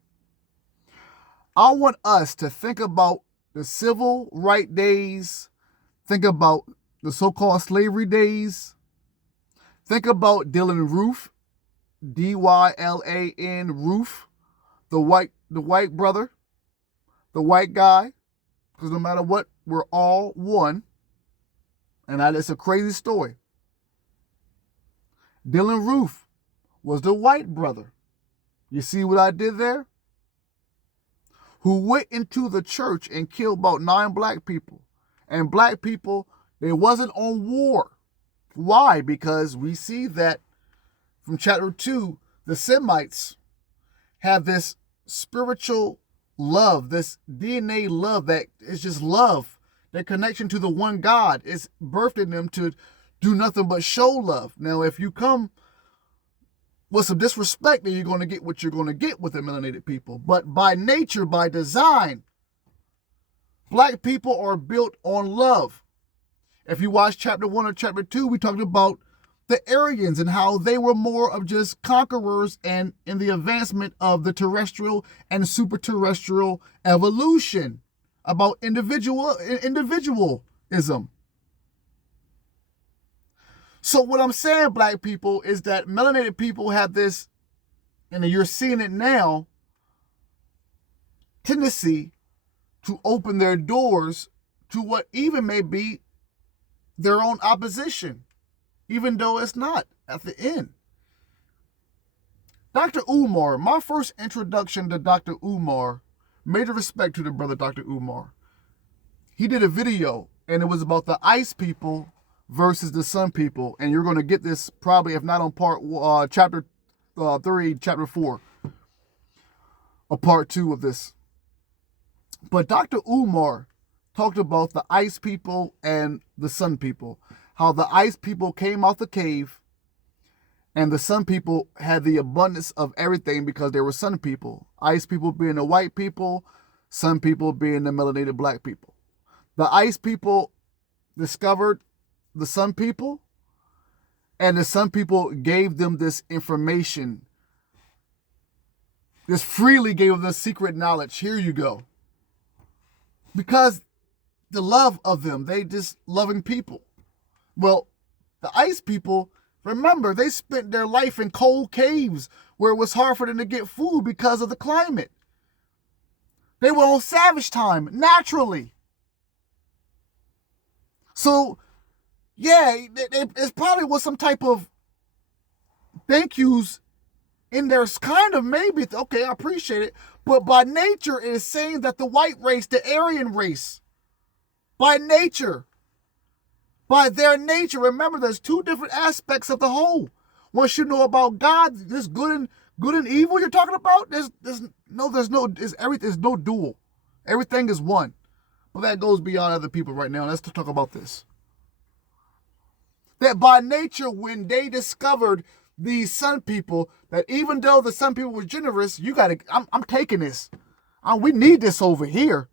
I want us to think about the civil right days, think about the so-called slavery days, think about Dylan Roof, Dylan Roof, the white brother, the white guy, because no matter what, we're all one, and it's a crazy story. Dylan Roof was the white brother. You see what I did there? Who went into the church and killed about 9 black people. And black people, they wasn't on war. Why? Because we see that from chapter 2, the Semites have this spiritual love, this DNA love that is just love. Their connection to the one God is birthed in them to do nothing but show love. Now, if you come with some disrespect, then you're going to get what you're going to get with the melanated people. But by nature, by design, black people are built on love. If you watch chapter 1 or chapter 2, we talked about the Orgins and how they were more of just conquerors and in the advancement of the terrestrial and super terrestrial evolution, about individualism. So what I'm saying, black people, is that melanated people have this, and you're seeing it now, tendency to open their doors to what even may be their own opposition, even though it's not at the end. Dr. Umar, my first introduction to Dr. Umar, major respect to the brother Dr. Umar. He did a video, and it was about the ice people versus the sun people, and you're going to get this probably, if not on chapter 3, chapter 4, a part 2 of this. But Dr. Umar talked about the ice people and the sun people, how the ice people came out the cave and the sun people had the abundance of everything because they were sun people. Ice people being the white people, sun people being the melanated black people. The ice people discovered the sun people, and the sun people gave them this information, just freely gave them this secret knowledge. Here you go. Because the love of them, they just loving people. Well, the ice people, remember, they spent their life in cold caves where it was hard for them to get food because of the climate. They were on savage time, naturally. So, yeah, it probably was some type of thank yous in there, kind of, maybe. Okay, I appreciate it. But by nature, it is saying that the white race, the Aryan race, by nature, by their nature, remember, there's 2 different aspects of the whole. Once you know about God, this good Good and evil you're talking about? There's no dual. Everything is one. But that goes beyond other people right now. Let's talk about this. That by nature, when they discovered these sun people, that even though the sun people were generous, I'm taking this. We need this over here.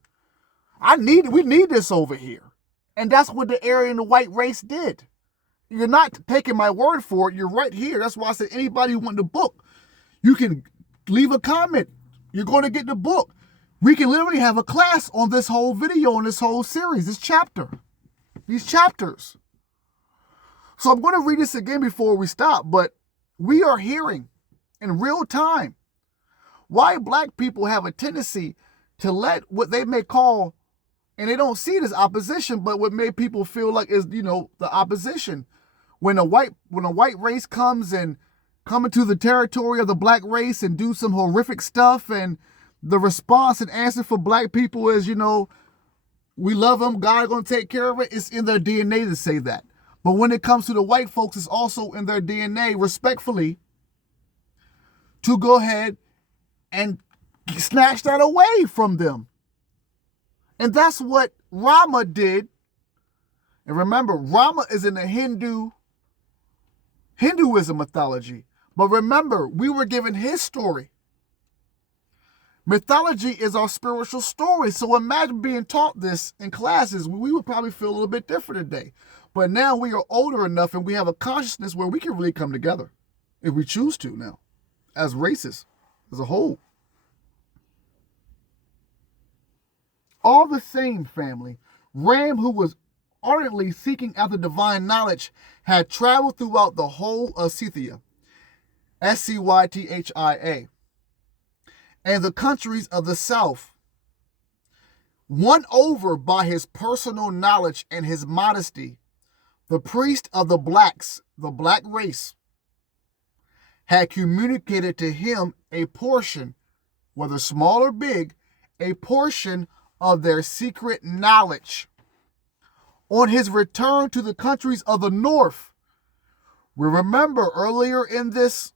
We need this over here. And that's what the Aryan and the white race did. You're not taking my word for it. You're right here. That's why I said anybody who want the book, you can leave a comment. You're going to get the book. We can literally have a class on this whole video, on this whole series, these chapters. So I'm going to read this again before we stop, but we are hearing in real time why black people have a tendency to let what they may call, and they don't see it as opposition, but what made people feel like is, the opposition. When a white race comes into the territory of the black race and do some horrific stuff, and the response and answer for black people is, we love them, God is going to take care of it. It's in their DNA to say that. But when it comes to the white folks, it's also in their DNA, respectfully, to go ahead and snatch that away from them. And that's what Rama did. And remember, Rama is in the Hinduism mythology. But remember, we were given his story. Mythology is our spiritual story. So imagine being taught this in classes. We would probably feel a little bit different today. But now we are older enough and we have a consciousness where we can really come together if we choose to now, as races, as a whole. All the same, family, Ram, who was ardently seeking after divine knowledge, had traveled throughout the whole of Scythia, Scythia, and the countries of the south. Won over by his personal knowledge and his modesty, the priest of the blacks, the black race, had communicated to him a portion, whether small or big, a portion of their secret knowledge. On his return to the countries of the north, we remember earlier in this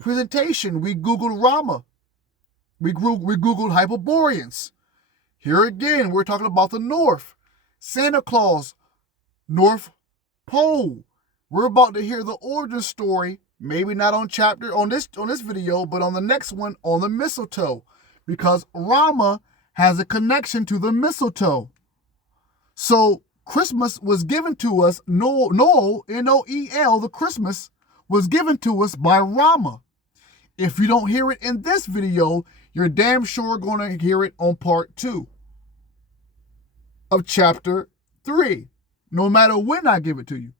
presentation, we Googled Rama. We Googled Hyperboreans. Here again, we're talking about the north. Santa Claus, North Pole. We're about to hear the origin story, maybe not on this video, but on the next one, on the mistletoe, because Rama has a connection to the mistletoe. So Christmas was given to us, Noel, N-O-E-L, the Christmas was given to us by Rama. If you don't hear it in this video, you're damn sure going to hear it on part 2 of chapter 3, no matter when I give it to you.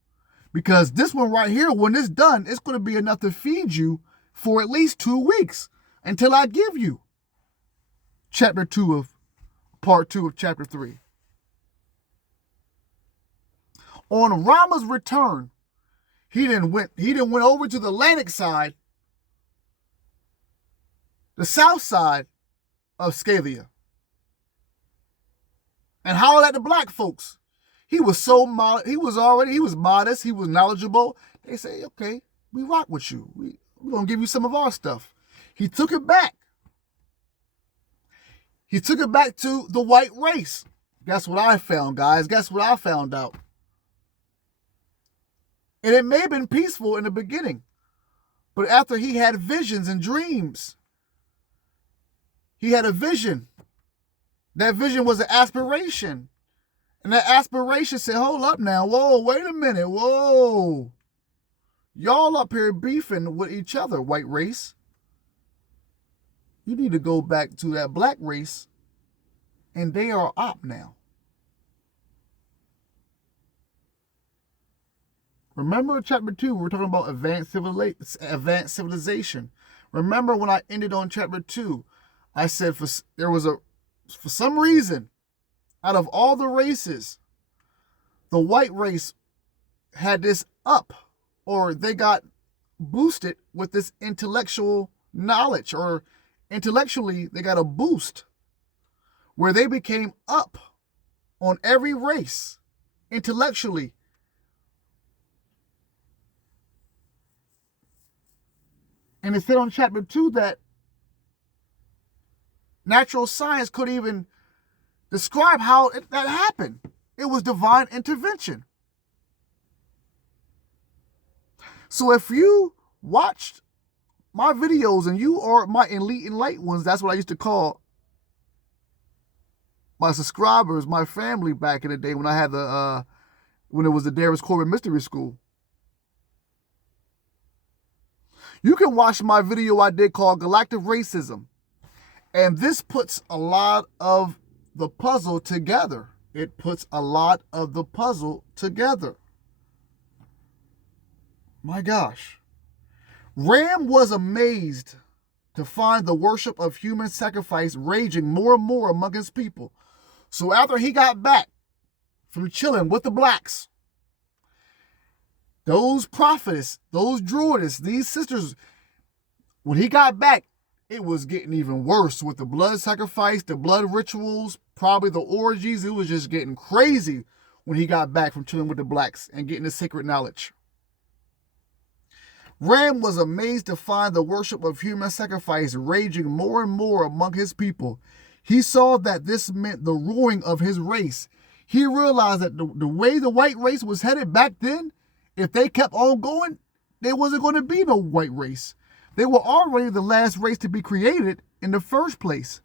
Because this one right here, when it's done, it's going to be enough to feed you for at least 2 weeks until I give you part 2 of chapter 3. On Rama's return, he then went over to the Atlantic side, the south side of Scythia, and hollered at the black folks. He was so modest. He was modest. He was knowledgeable. They say, okay, we rock with you. We're going to give you some of our stuff. He took it back. He took it back to the white race. Guess what I found, guys? Guess what I found out? And it may have been peaceful in the beginning, but after he had visions and dreams, he had a vision. That vision was an aspiration. And that aspiration said, hold up now. Whoa, wait a minute. Whoa. Y'all up here beefing with each other, white race. You need to go back to that black race, and they are up now. Remember chapter 2, we're talking about advanced civilization. Remember when I ended on chapter 2, I said for some reason, out of all the races, the white race had this up, or they got boosted with this intellectual knowledge, or intellectually they got a boost where they became up on every race intellectually. And it said on chapter 2 that natural science couldn't even describe how that happened. It was divine intervention. So if you watched my videos and you are my elite and light ones, that's what I used to call my subscribers, my family back in the day when I had when it was the Darius Corbin Mystery School. You can watch my video I did called Galactic Racism. And this puts a lot of the puzzle together. It puts a lot of the puzzle together. My gosh. Ram was amazed to find the worship of human sacrifice raging more and more among his people. So after he got back from chilling with the blacks, those prophetess, those druidess, these sisters, when he got back, it was getting even worse with the blood sacrifice, the blood rituals, probably the orgies. It was just getting crazy when he got back from chilling with the blacks and getting the sacred knowledge. Ram was amazed to find the worship of human sacrifice raging more and more among his people. He saw that this meant the ruin of his race. He realized that the way the white race was headed back then, if they kept on going, there wasn't going to be no white race. They were already the last race to be created in the first place.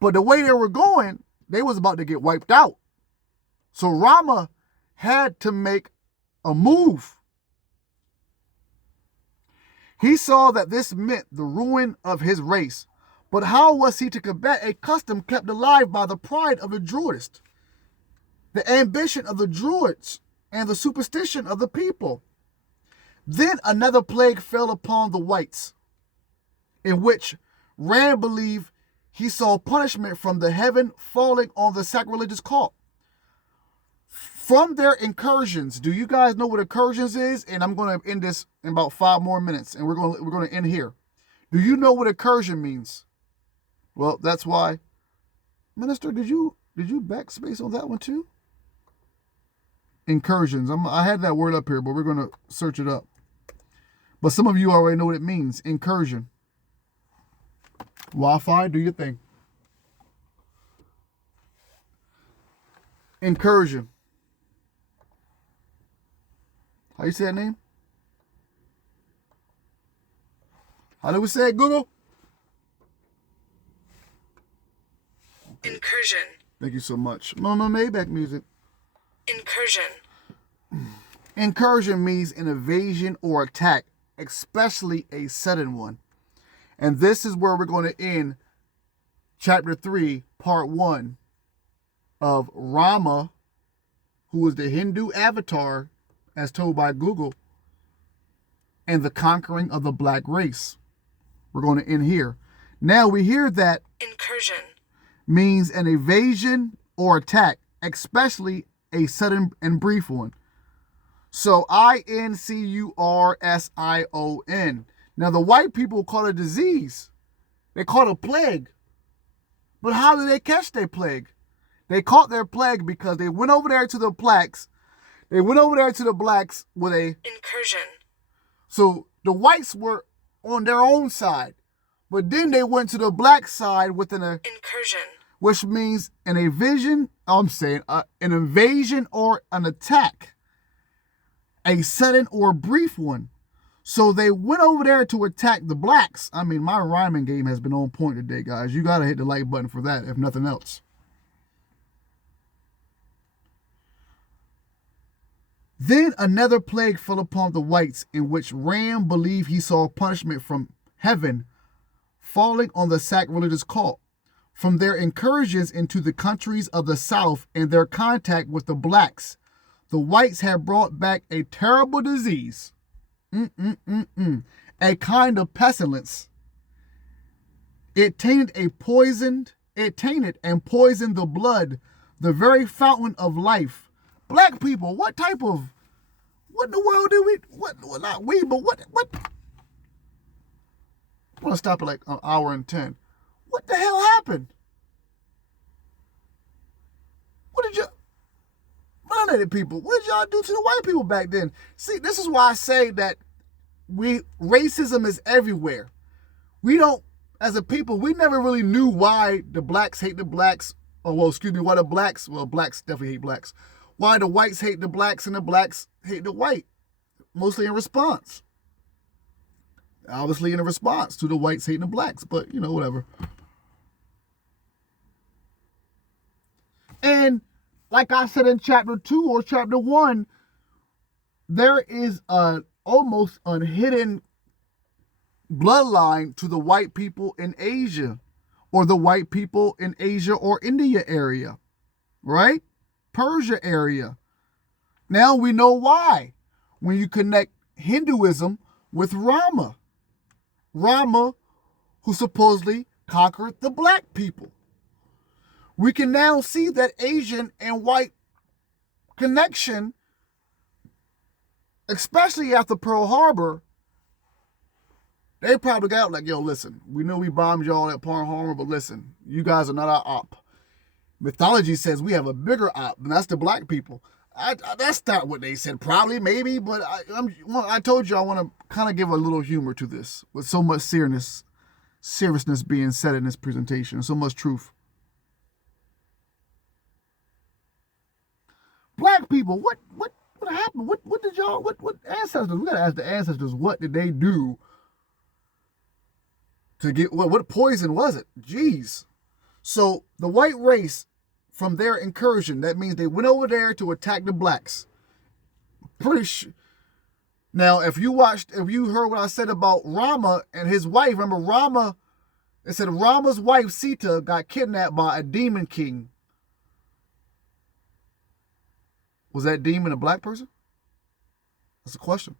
But the way they were going, they was about to get wiped out. So Rama had to make a move. He saw that this meant the ruin of his race. But how was he to combat a custom kept alive by the pride of the Druidists, the ambition of the Druids, and the superstition of the people? Then another plague fell upon the whites, in which Ram believed he saw punishment from the heaven falling on the sacrilegious cult. From their incursions, do you guys know what incursions is? And I'm going to end this in about 5 more minutes, and we're going to end here. Do you know what incursion means? Well, that's why, Minister, did you backspace on that one too? Incursions. I had that word up here, but we're going to search it up. But some of you already know what it means. Incursion. Wi-Fi, do your thing. Incursion. How you say that name? How do we say it, Google? Incursion. Thank you so much. Mama Maybach music. Incursion. Incursion means an invasion or attack, especially a sudden one. And this is where we're going to end chapter 3, part 1 of Rama, who is the Hindu avatar, as told by Google, and the conquering of the black race. We're going to end here. Now we hear that Incursion means an invasion or attack, especially a sudden and brief one. So Incursion. Now the white people call it a disease. They call it a plague. But how did they catch their plague? They caught their plague because they went over there to the blacks. They went over there to the blacks with a incursion. So the whites were on their own side. But then they went to the black side with an incursion, which means an invasion. An invasion or an attack, a sudden or brief one. So they went over there to attack the blacks. I mean, my rhyming game has been on point today, guys. You got to hit the like button for that, if nothing else. Then another plague fell upon the whites, in which Ram believed he saw punishment from heaven falling on the sacrilegious cult. From their incursions into the countries of the South and their contact with the blacks, the whites had brought back a terrible disease, a kind of pestilence. It tainted and poisoned the blood, the very fountain of life. Black people, what in the world do we, not we, but what? I want to stop at like an hour and 10. What the hell happened? What did melanated people, what did y'all do to the white people back then? See, this is why I say that racism is everywhere. We don't, as a people, we never really knew why the blacks hate the blacks. Why the blacks, blacks definitely hate blacks. Why the whites hate the blacks and the blacks hate the white. Mostly in response. Obviously in a response to the whites hating the blacks, but whatever. And like I said in chapter 2 or chapter 1, there is almost a hidden bloodline to the white people in Asia, or the white people in Asia or India area, right? Persia area. Now we know why. When you connect Hinduism with Rama. Rama, who supposedly conquered the black people. We can now see that Asian and white connection, especially after Pearl Harbor. They probably got like, yo, listen, we know we bombed y'all at Pearl Harbor, but listen, you guys are not our op. Mythology says we have a bigger op, and that's the black people. That's not what they said, probably, maybe, but I told you I want to kind of give a little humor to this, with so much seriousness being said in this presentation, so much truth. Black people, what happened? What did y'all, what ancestors, we gotta ask the ancestors, what did they do to get, what poison was it? Jeez. So the white race, from their incursion, that means they went over there to attack the blacks. Pretty sure. Now, if you heard what I said about Rama and his wife, remember Rama, it said Rama's wife Sita got kidnapped by a demon king. Was that demon a black person? That's a question.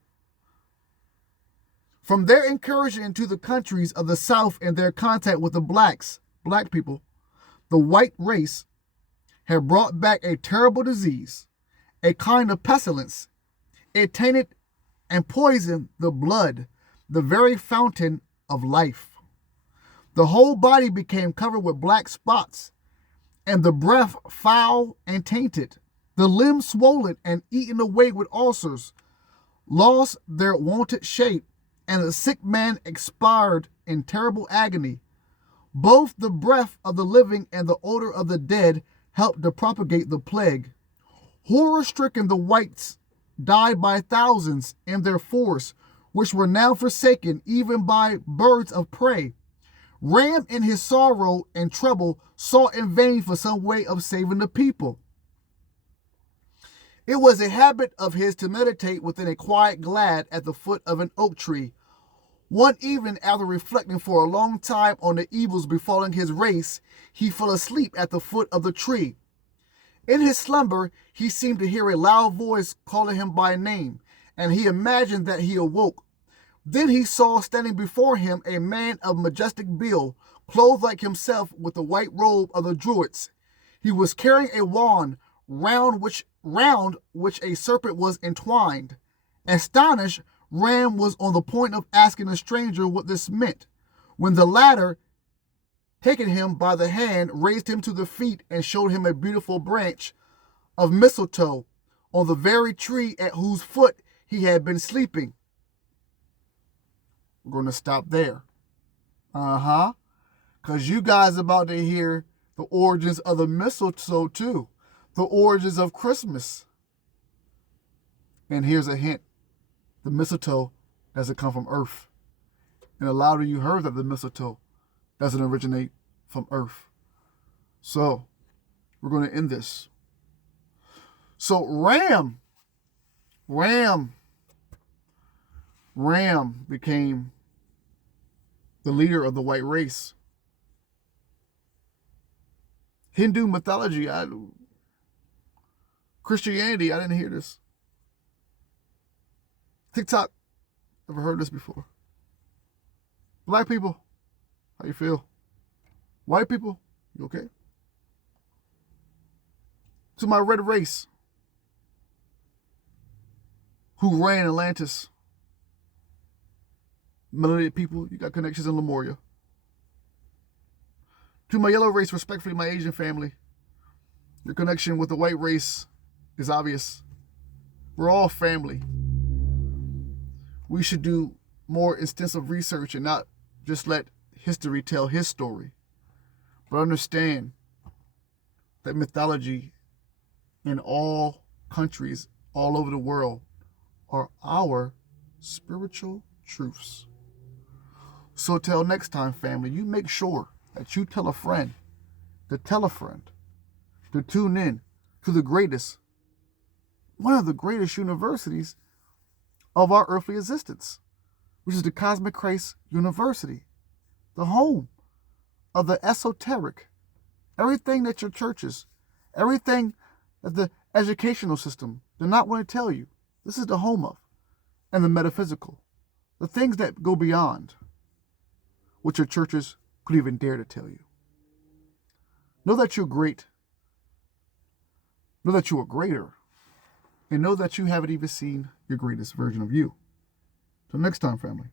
From their incursion into the countries of the South and their contact with the black people, the white race had brought back a terrible disease, a kind of pestilence. It tainted and poisoned the blood, the very fountain of life. The whole body became covered with black spots, and the breath foul and tainted. The limbs swollen and eaten away with ulcers, lost their wonted shape, and the sick man expired in terrible agony. Both the breath of the living and the odor of the dead helped to propagate the plague. Horror-stricken, the whites died by thousands in their forests, which were now forsaken even by birds of prey. Ram, in his sorrow and trouble, sought in vain for some way of saving the people. It was a habit of his to meditate within a quiet glade at the foot of an oak tree. One evening, after reflecting for a long time on the evils befalling his race, he fell asleep at the foot of the tree. In his slumber, he seemed to hear a loud voice calling him by name, and he imagined that he awoke. Then he saw standing before him a man of majestic build, clothed like himself with the white robe of the Druids. He was carrying a wand, round which a serpent was entwined. Astonished, Ram was on the point of asking the stranger what this meant, when the latter, taking him by the hand, raised him to the feet and showed him a beautiful branch of mistletoe on the very tree at whose foot he had been sleeping. We're going to stop there. Because you guys about to hear the origins of the mistletoe too. The origins of Christmas. And here's a hint. The mistletoe doesn't come from Earth. And a lot of you heard that the mistletoe doesn't originate from Earth. So, we're going to end this. So, Ram became the leader of the white race. Hindu mythology, Christianity, I didn't hear this. TikTok, never heard this before. Black people, how you feel? White people, you okay? To my red race, who ran Atlantis. Melanated people, you got connections in Lemuria. To my yellow race, respectfully, my Asian family, your connection with the white race is obvious. We're all family. We should do more extensive research and not just let history tell his story, but understand that mythology in all countries all over the world are our spiritual truths. So till next time, family, you make sure that you tell a friend to tell a friend to tune in to one of the greatest universities of our earthly existence, which is the Cosmic Christ University, the home of the esoteric, everything that your churches, everything that the educational system do not want to tell you. This is the home of, and the metaphysical, the things that go beyond what your churches could even dare to tell you. Know that you're great. Know that you are greater. And know that you haven't even seen your greatest version of you. Till next time, family.